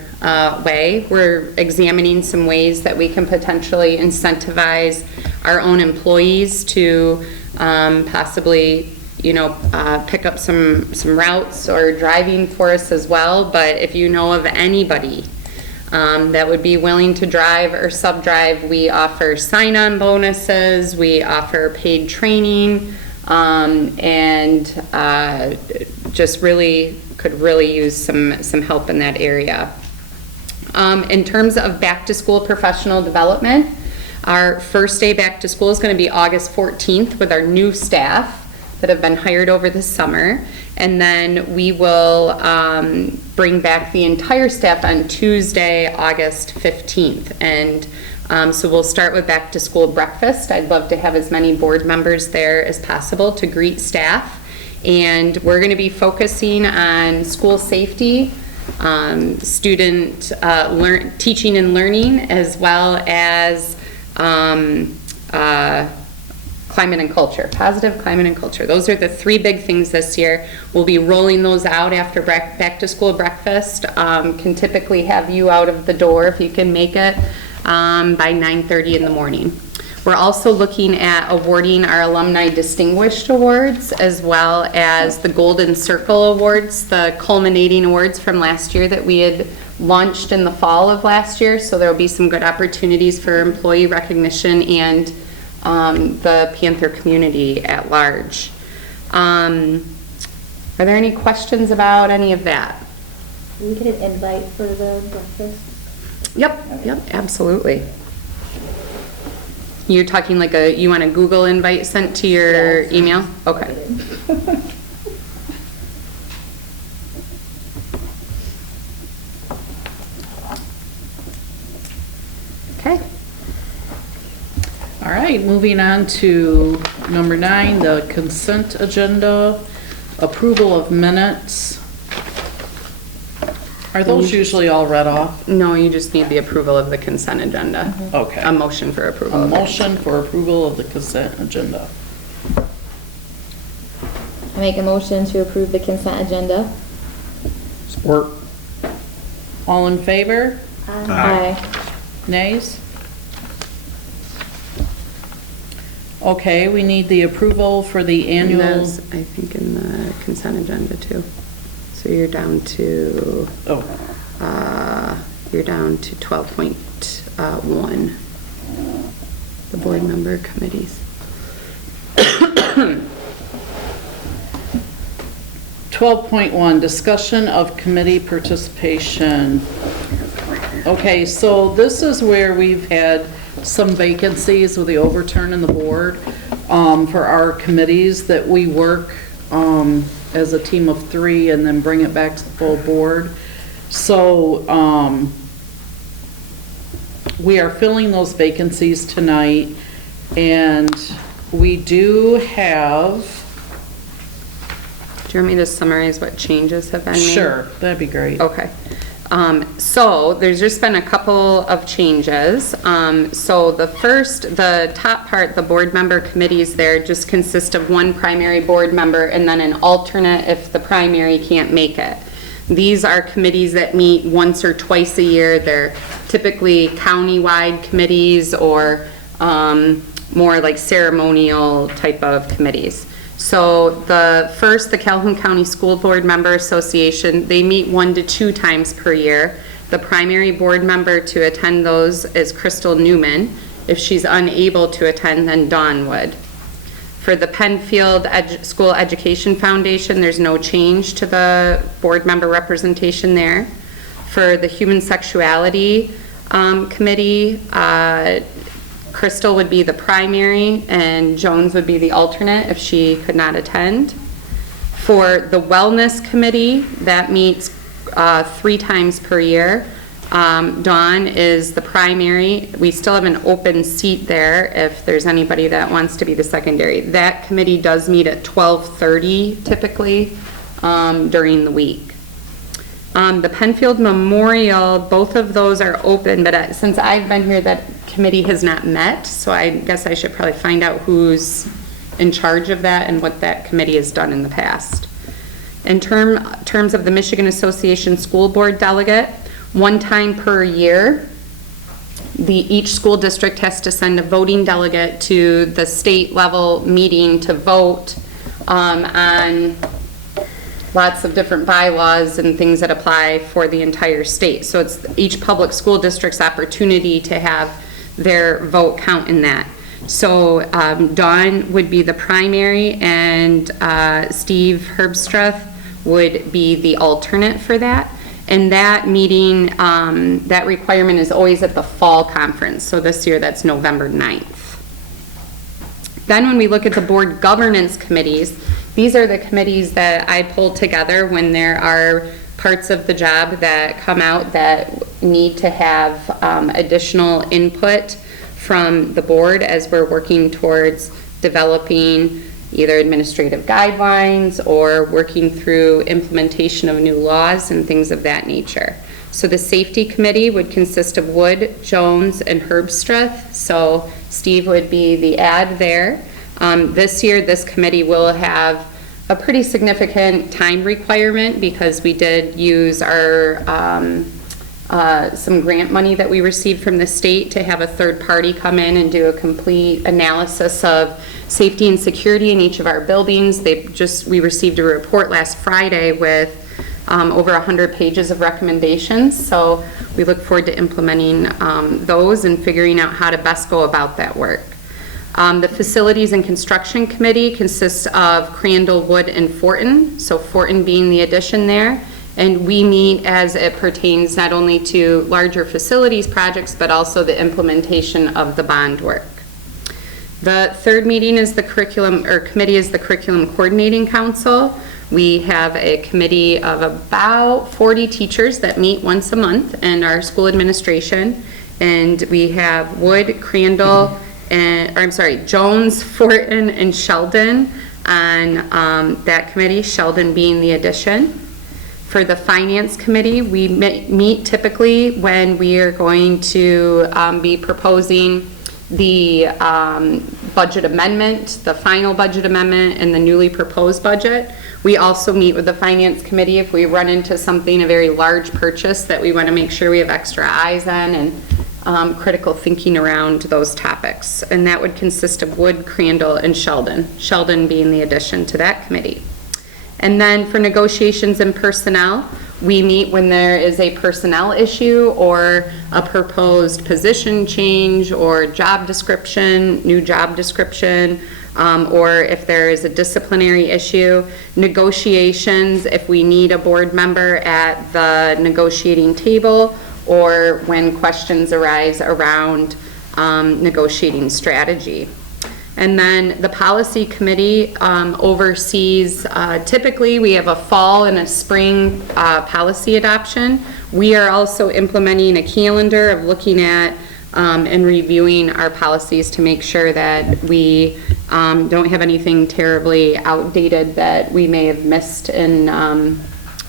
way. We're examining some ways that we can potentially incentivize our own employees to possibly, pick up some routes or driving for us as well. But if you know of anybody that would be willing to drive or sub-drive, we offer sign-on bonuses, we offer paid training, and just could really use some help in that area. In terms of back-to-school professional development, our first day back to school is going to be August 14th with our new staff that have been hired over the summer. And then we will bring back the entire staff on Tuesday, August 15th. And so we'll start with back to school breakfast. I'd love to have as many board members there as possible to greet staff. And we're going to be focusing on school safety, student teaching and learning, as well as climate and culture, positive climate and culture. Those are the three big things this year. We'll be rolling those out after back to school breakfast. Can typically have you out of the door if you can make it by 9:30 in the morning. We're also looking at awarding our Alumni Distinguished Awards, as well as the Golden Circle Awards, the culminating awards from last year that we had launched in the fall of last year. So there will be some good opportunities for employee recognition and the Panther community at large. Are there any questions about any of that? Can we get an invite for the breakfast? Yep, absolutely. You're talking like you want a Google invite sent to your email? Okay. Okay. All right, moving on to number 9, the consent agenda, approval of minutes. Are those usually all read off? No, you just need the approval of the consent agenda. Okay. A motion for approval. A motion for approval of the consent agenda. I make a motion to approve the consent agenda. Support. All in favor? Aye. Nays? Okay, we need the approval for the annual. That's, I think, in the consent agenda too. So you're down to. You're down to 12.1. The board member committees. 12.1, discussion of committee participation. Okay, so this is where we've had some vacancies with the overturn in the board for our committees that we work as a team of 3 and then bring it back to the full board. So we are filling those vacancies tonight, and we do have. Do you want me to summarize what changes have been made? Sure, that'd be great. Okay. So there's just been a couple of changes. So the top part, the board member committees there just consist of one primary board member and then an alternate if the primary can't make it. These are committees that meet once or twice a year. They're typically county-wide committees or more like ceremonial type of committees. So the Calhoun County School Board Member Association, they meet 1 to 2 times per year. The primary board member to attend those is Crystal Newman. If she's unable to attend, then Dawn would. For the Pennfield School Education Foundation, there's no change to the board member representation there. For the Human Sexuality Committee, Crystal would be the primary and Jones would be the alternate if she could not attend. For the Wellness Committee, that meets 3 times per year. Dawn is the primary. We still have an open seat there if there's anybody that wants to be the secondary. That committee does meet at 12:30 typically during the week. The Pennfield Memorial, both of those are open, but since I've been here, that committee has not met, so I guess I should probably find out who's in charge of that and what that committee has done in the past. In terms of the Michigan Association School Board Delegate, 1 time per year, each school district has to send a voting delegate to the state level meeting to vote on lots of different bylaws and things that apply for the entire state. So it's each public school district's opportunity to have their vote count in that. So Dawn would be the primary and Steve Herbstreth would be the alternate for that. And that meeting, that requirement is always at the fall conference. So this year that's November 9th. Then when we look at the board governance committees, these are the committees that I pulled together when there are parts of the job that come out that need to have additional input from the board as we're working towards developing either administrative guidelines or working through implementation of new laws and things of that nature. So the safety committee would consist of Wood, Jones, and Herbstreth. So Steve would be the add there. This year, this committee will have a pretty significant time requirement because we did use our some grant money that we received from the state to have a third party come in and do a complete analysis of safety and security in each of our buildings. We received a report last Friday with over 100 pages of recommendations. So we look forward to implementing those and figuring out how to best go about that work. The Facilities and Construction Committee consists of Crandall, Wood, and Fortin. So Fortin being the addition there. And we meet as it pertains not only to larger facilities projects, but also the implementation of the bond work. The third meeting is the committee is the Curriculum Coordinating Council. We have a committee of about 40 teachers that meet once a month in our school administration. And we have Wood, Crandall, Jones, Fortin, and Sheldon on that committee, Sheldon being the addition. For the Finance Committee, we meet typically when we are going to be proposing the budget amendment, the final budget amendment, and the newly proposed budget. We also meet with the Finance Committee if we run into something, a very large purchase that we want to make sure we have extra eyes on and critical thinking around those topics. And that would consist of Wood, Crandall, and Sheldon. Sheldon being the addition to that committee. And then for negotiations and personnel, we meet when there is a personnel issue or a proposed position change or job description, new job description, or if there is a disciplinary issue. Negotiations, if we need a board member at the negotiating table, or when questions arise around negotiating strategy. And then the policy committee oversees, typically we have a fall and a spring policy adoption. We are also implementing a calendar of looking at and reviewing our policies to make sure that we don't have anything terribly outdated that we may have missed in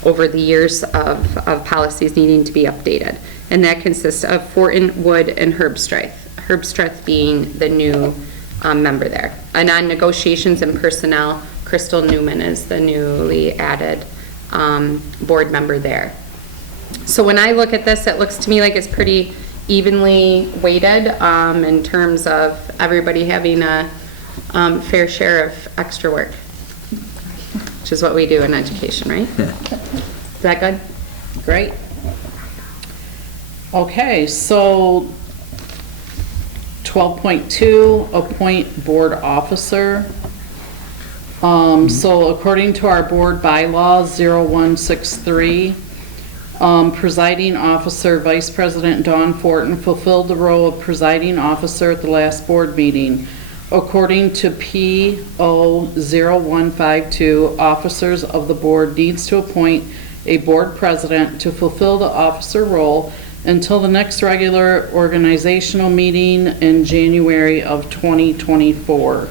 over the years of policies needing to be updated. And that consists of Fortin, Wood, and Herbstreit. Herbstreit being the new member there. And on negotiations and personnel, Crystal Newman is the newly added board member there. So when I look at this, it looks to me like it's pretty evenly weighted in terms of everybody having a fair share of extra work, which is what we do in education, right? Is that good? Great. Okay, so 12.2, appoint board officer. So according to our board bylaws 0163, presiding officer, Vice President Dawn Fortin fulfilled the role of presiding officer at the last board meeting. According to PO 0152, officers of the board needs to appoint a board president to fulfill the officer role until the next regular organizational meeting in January of 2024.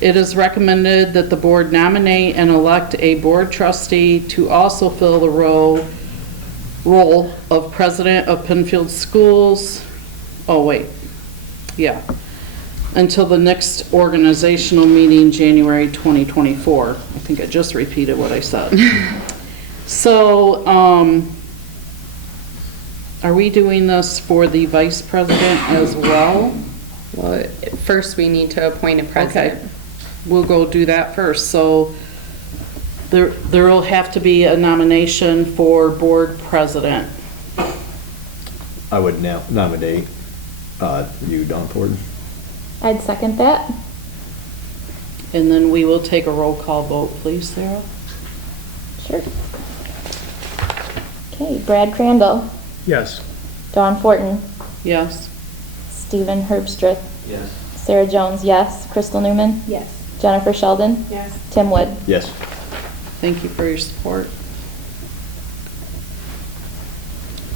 It is recommended that the board nominate and elect a board trustee to also fill the role of president of Pennfield Schools. Oh, wait. Yeah. Until the next organizational meeting, January 2024. I think I just repeated what I said. So, are we doing this for the vice president as well? Well, first we need to appoint a president. Okay. We'll go do that first. So there will have to be a nomination for board president. I would now nominate you, Dawn Thornton. I'd second that. And then we will take a roll call vote, please, Sarah. Sure. Okay, Brad Crandall, Yes. Dawn Fortin, Yes. Stephen Herbstreit, Yes. Sarah Jones, yes. Crystal Newman, Yes. Jennifer Sheldon, Yes. Tim Wood. Yes. Thank you for your support.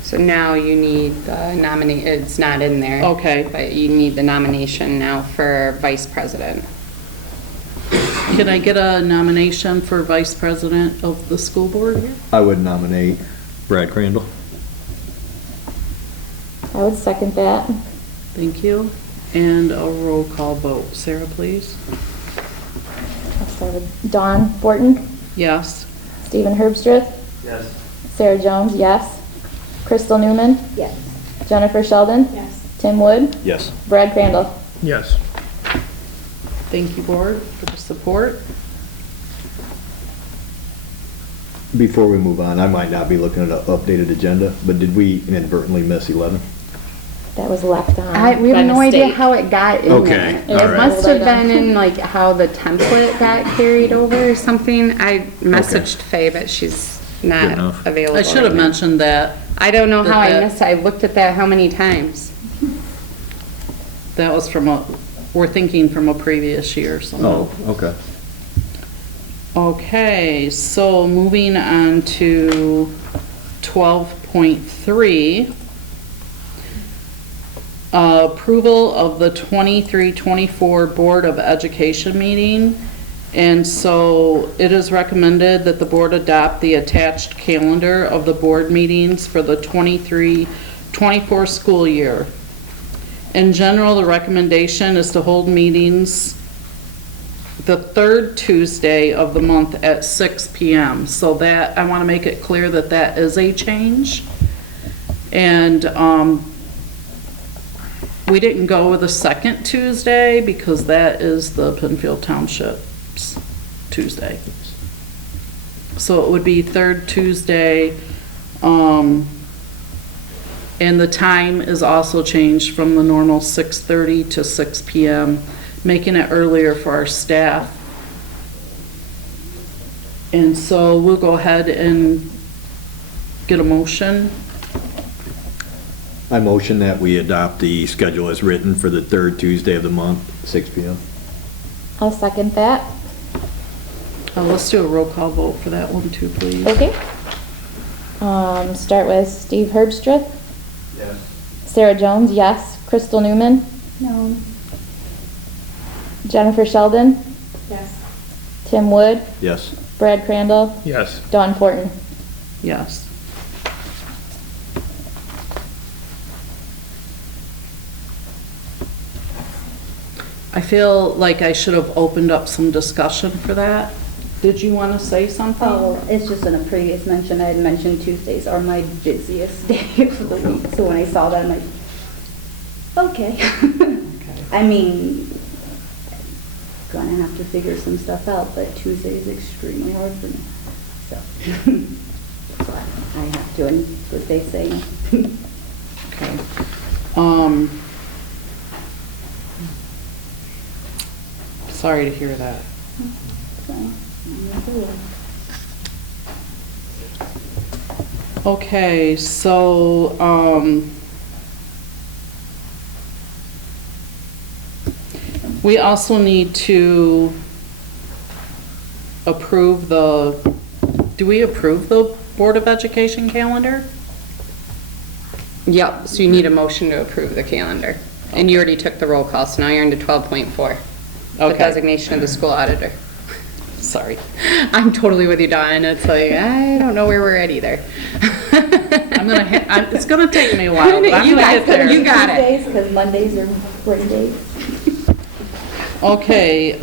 So now you need the nominee, it's not in there. Okay. But you need the nomination now for vice president. Can I get a nomination for vice president of the school board here? I would nominate Brad Crandall. I would second that. Thank you. And a roll call vote. Sarah, please. I'll start with Dawn Fortin, Yes. Stephen Herbstreit, Yes. Sarah Jones, yes. Crystal Newman, Yes. Jennifer Sheldon, Yes. Tim Wood, Yes. Brad Crandall. Yes. Thank you, board, for the support. Before we move on, I might not be looking at an updated agenda, but did we inadvertently miss 11? That was left on. We have by no idea mistake. how it got in Okay, there. all It right. must have been in like how the template got carried over or something. I messaged Faye, but she's Good not enough. available. I should have right now. mentioned that. I don't know how I that- missed it. I looked at that how many times? That was we're thinking from a previous year, so. Oh, okay. Okay, so moving on to 12.3. Approval of the 23-24 Board of Education meeting. And so it is recommended that the board adopt the attached calendar of the board meetings for the 23-24 school year. In general, the recommendation is to hold meetings the third Tuesday of the month at 6 p.m. So that, I want to make it clear that that is a change. And we didn't go with the second Tuesday because that is the Pennfield Township's Tuesday. So it would be third Tuesday, and the time is also changed from the normal 6:30 to 6 p.m., making it earlier for our staff. And so we'll go ahead and get a motion. I motion that we adopt the schedule as written for the third Tuesday of the month, 6 p.m. I'll second that. Let's do a roll call vote for that one too, please. Okay. Start with Steve Herbstreit, Yes. Sarah Jones, yes. Crystal Newman, No. Jennifer Sheldon, Yes. Tim Wood, Yes. Brad Crandall, Yes. Dawn Fortin. Yes. I feel like I should have opened up some discussion for that. Did you want to say something? Oh, it's just in a previous mention, I had mentioned Tuesdays are my busiest day of the week. So when I saw that, I'm like, okay. I mean, gonna have to figure some stuff out, but Tuesday is extremely hard for me. So, so I have to, and what they say. Okay. Sorry to hear that. So, Okay, so, we also need to approve do we approve the Board of Education calendar? Yep, so you need a motion to approve the calendar. And you already took the roll call, so now you're into 12.4. The Okay. designation of the school auditor. Sorry. I'm totally with you, Dawn. It's like, I don't know where we're at either. It's gonna take me a while, but I'm You gonna get there. You got it. Tuesdays, because Mondays are rain days. Okay,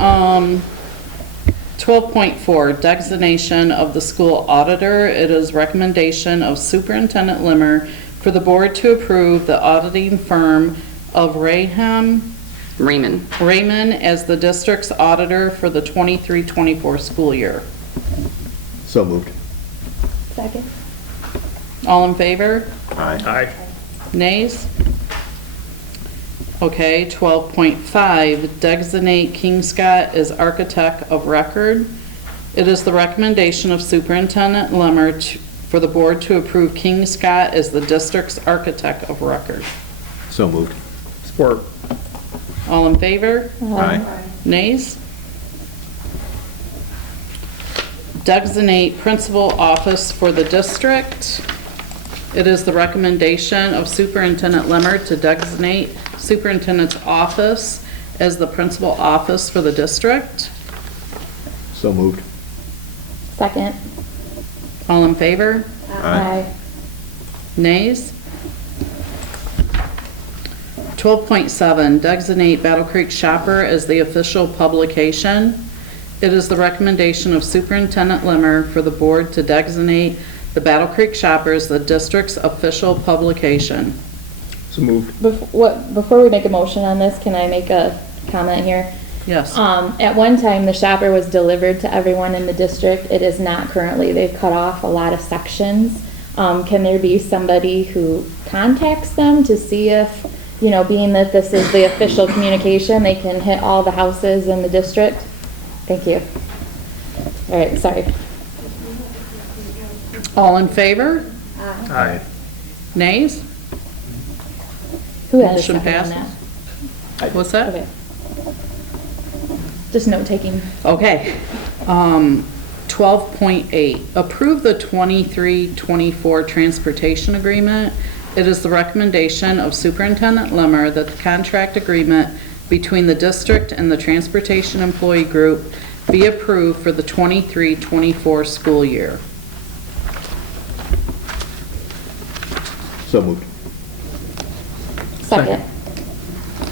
12.4, designation of the school auditor. It is recommendation of Superintendent Limmer for the board to approve the auditing firm of Raymond as the district's auditor for the 23-24 school year. So moved. Second. All in favor? Aye. Nays? Okay, 12.5, designate King Scott as architect of record. It is the recommendation of Superintendent Lemmer for the board to approve King Scott as the district's architect of record. So moved. Support. All in favor? Aye. Nays? Designate principal office for the district. It is the recommendation of Superintendent Lemmer to designate superintendent's office as the principal office for the district. So moved. Second. All in favor? Aye. Nays? 12.7, designate Battle Creek Shopper as the official publication. It is the recommendation of Superintendent Lemmer for the board to designate the Battle Creek Shopper as the district's official publication. So moved. Before we make a motion on this, can I make a comment here? Yes. At one time, the shopper was delivered to everyone in the district. It is not currently. They've cut off a lot of sections. Can there be somebody who contacts them to see if, you know, being that this is the official communication, they can hit all the houses in the district? Thank you. All right, sorry. All in favor? Aye. Nays? Who had a Motion second on passes. that? What's that? Okay. Just note taking. Okay. 12.8, approve the 23-24 transportation agreement. It is the recommendation of Superintendent Lemmer that the contract agreement between the district and the transportation employee group be approved for the 23-24 school year. So moved. Second.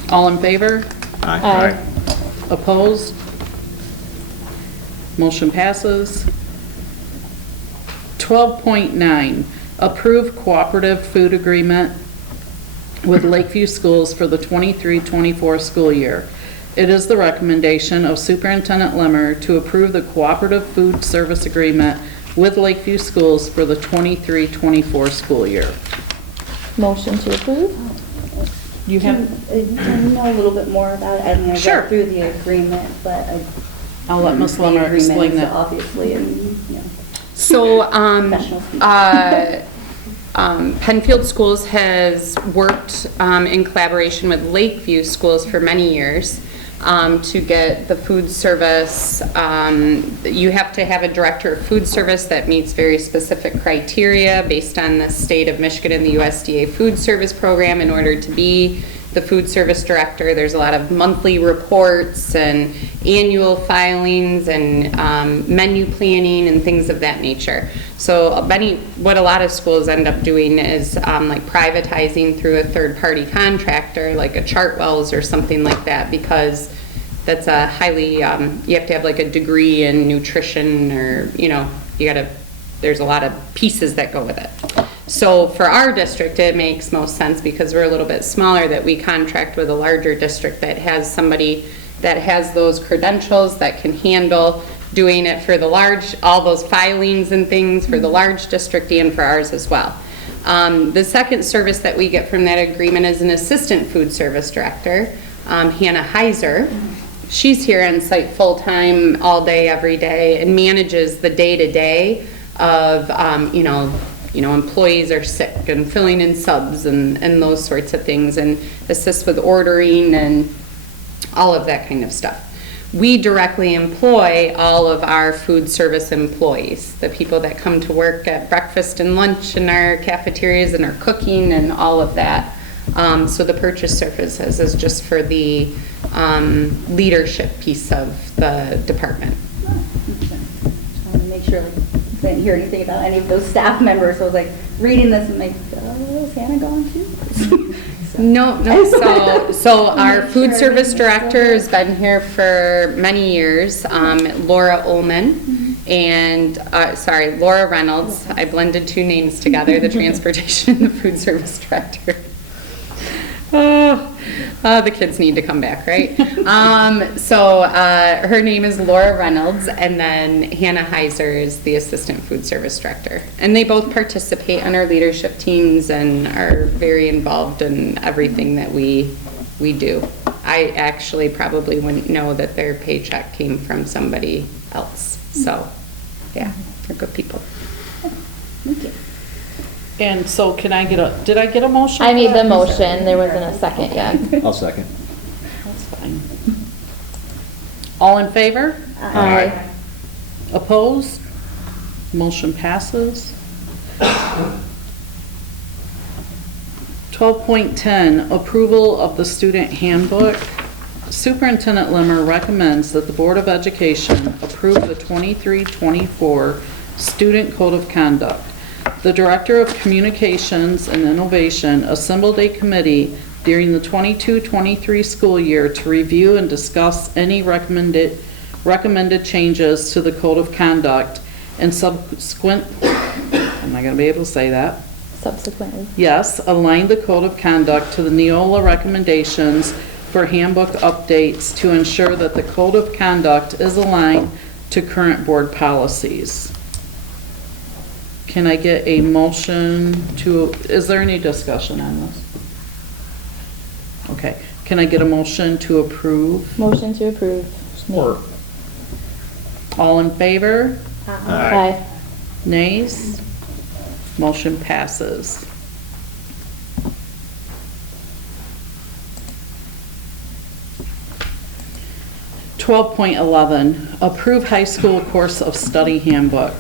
All in favor? Aye. Opposed? Motion passes. 12.9, approve cooperative food agreement with Lakeview Schools for the 23-24 school year. It is the recommendation of Superintendent Lemmer to approve the cooperative food service agreement with Lakeview Schools for the 23-24 school year. Motion to approve? You have, Can I know a little bit more about it? I mean, I Sure. read through the agreement, but I'll let Ms. Lemmer the agreement explain is that. Obviously, and, you know. So, Professional speak. Pennfield Schools has worked in collaboration with Lakeview Schools for many years to get the food service. You have to have a director of food service that meets very specific criteria based on the state of Michigan and the USDA food service program in order to be the food service director. There's a lot of monthly reports and annual filings and menu planning and things of that nature. So what a lot of schools end up doing is like privatizing through a third-party contractor, like a Chartwell's or something like that, because that's a highly, you have to have like a degree in nutrition, or, there's a lot of pieces that go with it. So for our district, it makes most sense, because we're a little bit smaller, that we contract with a larger district that has somebody that has those credentials that can handle doing it for the all those filings and things for the large district and for ours as well. The second service that we get from that agreement is an assistant food service director, Hannah Heiser. She's here on site full-time all day, every day, and manages the day-to-day of, employees are sick and filling in subs and those sorts of things, and assists with ordering and all of that kind of stuff. We directly employ all of our food service employees, the people that come to work at breakfast and lunch in our cafeterias and are cooking and all of that. So the purchase services is just for the leadership piece of the department. I want to make sure, I didn't hear anything about any of those staff members, so I was like, reading this and like, oh, is Hannah gone too? No, so our food service director has been here for many years, Laura Ullman, and, Laura Reynolds. I blended two names together, the transportation and the food service director. The kids need to come back, right? Her name is Laura Reynolds, and then Hannah Heiser is the assistant food service director. And they both participate on our leadership teams and are very involved in everything that we do. I actually probably wouldn't know that their paycheck came from somebody else. So, yeah, they're good people. Thank you. And so did I get a motion? I made the motion, there wasn't a second yet. I'll second. That's fine. All in favor? Aye. Opposed? Motion passes. 12.10, approval of the student handbook. Superintendent Limmer recommends that the Board of Education approve the 23-24 Student Code of Conduct. The Director of Communications and Innovation assembled a committee during the 22-23 school year to review and discuss any recommended changes to the Code of Conduct and subsequent, am I going to be able to say that? Subsequently. Yes, align the Code of Conduct to the Neola recommendations for handbook updates to ensure that the Code of Conduct is aligned to current board policies. Can I get a motion is there any discussion on this? Okay, can I get a motion to approve? Motion to approve. Support. All in favor? Aye. Nays? Motion passes. .11, approve high school course of study handbook.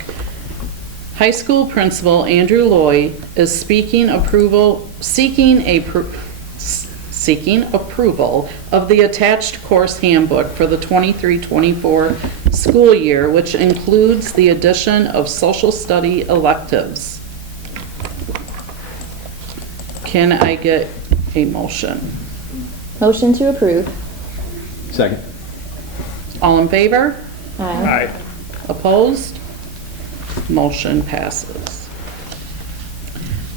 High school principal Andrew Loy is seeking approval of the attached course handbook for the 23-24 school year, which includes the addition of social study electives. Can I get a motion? Motion to approve. Second. All in favor? Aye. Opposed? Motion passes.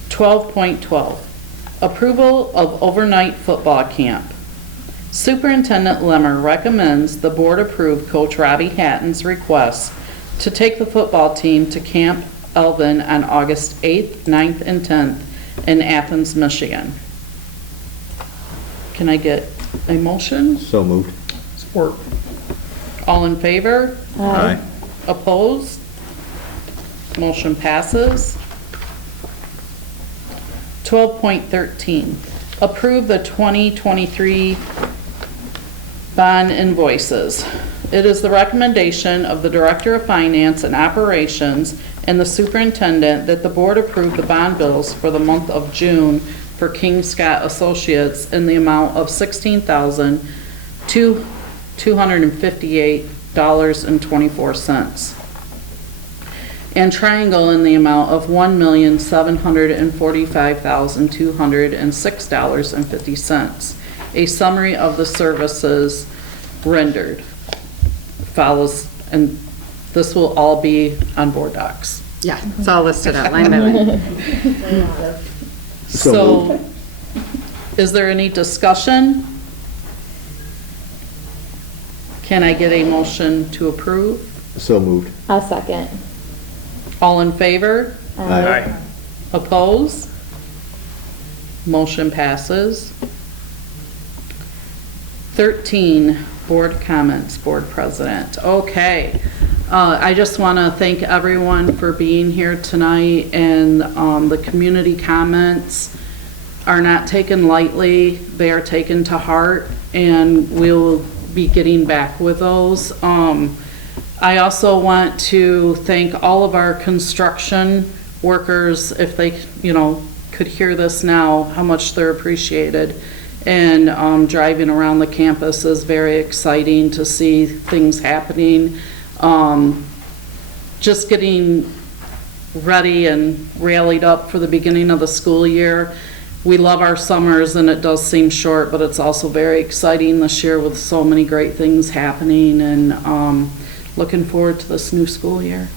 12.12, approval of overnight football camp. Superintendent Limmer recommends the board approve Coach Robbie Hatton's request to take the football team to Camp Elvin on August 8th, 9th, and 10th in Athens, Michigan. Can I get a motion? So moved. Support. All in favor? Aye. Opposed? Motion passes. 12.13, approve the 2023 bond invoices. It is the recommendation of the Director of Finance and Operations and the Superintendent that the Board approve the bond bills for the month of June for King Scott Associates in the amount of $16,258.24. And Triangle in the amount of $1,745,206.50. A summary of the services rendered follows, and this will all be on board docs. Yeah, it's all listed out line by line. So, is there any discussion? Can I get a motion to approve? So moved. I'll second. All in favor? Aye. Oppose? Motion passes. 13, board comments, board president. Okay. I just want to thank everyone for being here tonight, and the community comments are not taken lightly. They are taken to heart, and we'll be getting back with those. I also want to thank all of our construction workers, if they, could hear this now, how much they're appreciated. And driving around the campus is very exciting to see things happening. Just getting ready and rallied up for the beginning of the school year. We love our summers, and it does seem short, but it's also very exciting this year with so many great things happening, and looking forward to this new school year.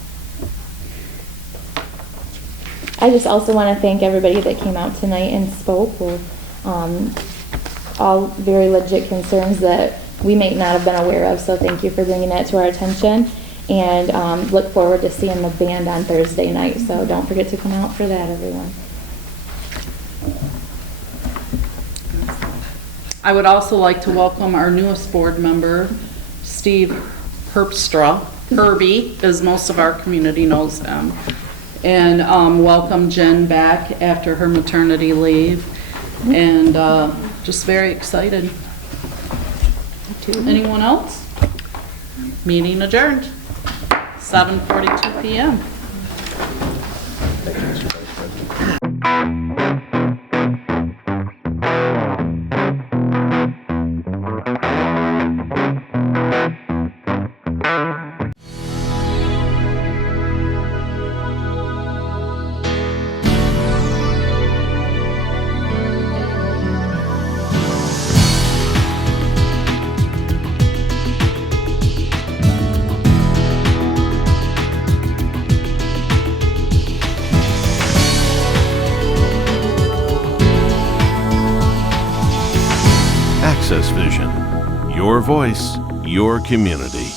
I just also want to thank everybody that came out tonight and spoke. All very legit concerns that we may not have been aware of, so thank you for bringing that to our attention. And look forward to seeing the band on Thursday night, so don't forget to come out for that, everyone. I would also like to welcome our newest board member, Steve Herbstra. Herbie, as most of our community knows him. And welcome Jen back after her maternity leave. And just very excited. Anyone else? Meeting adjourned. 7:42 p.m. Access Vision. Your voice, your community.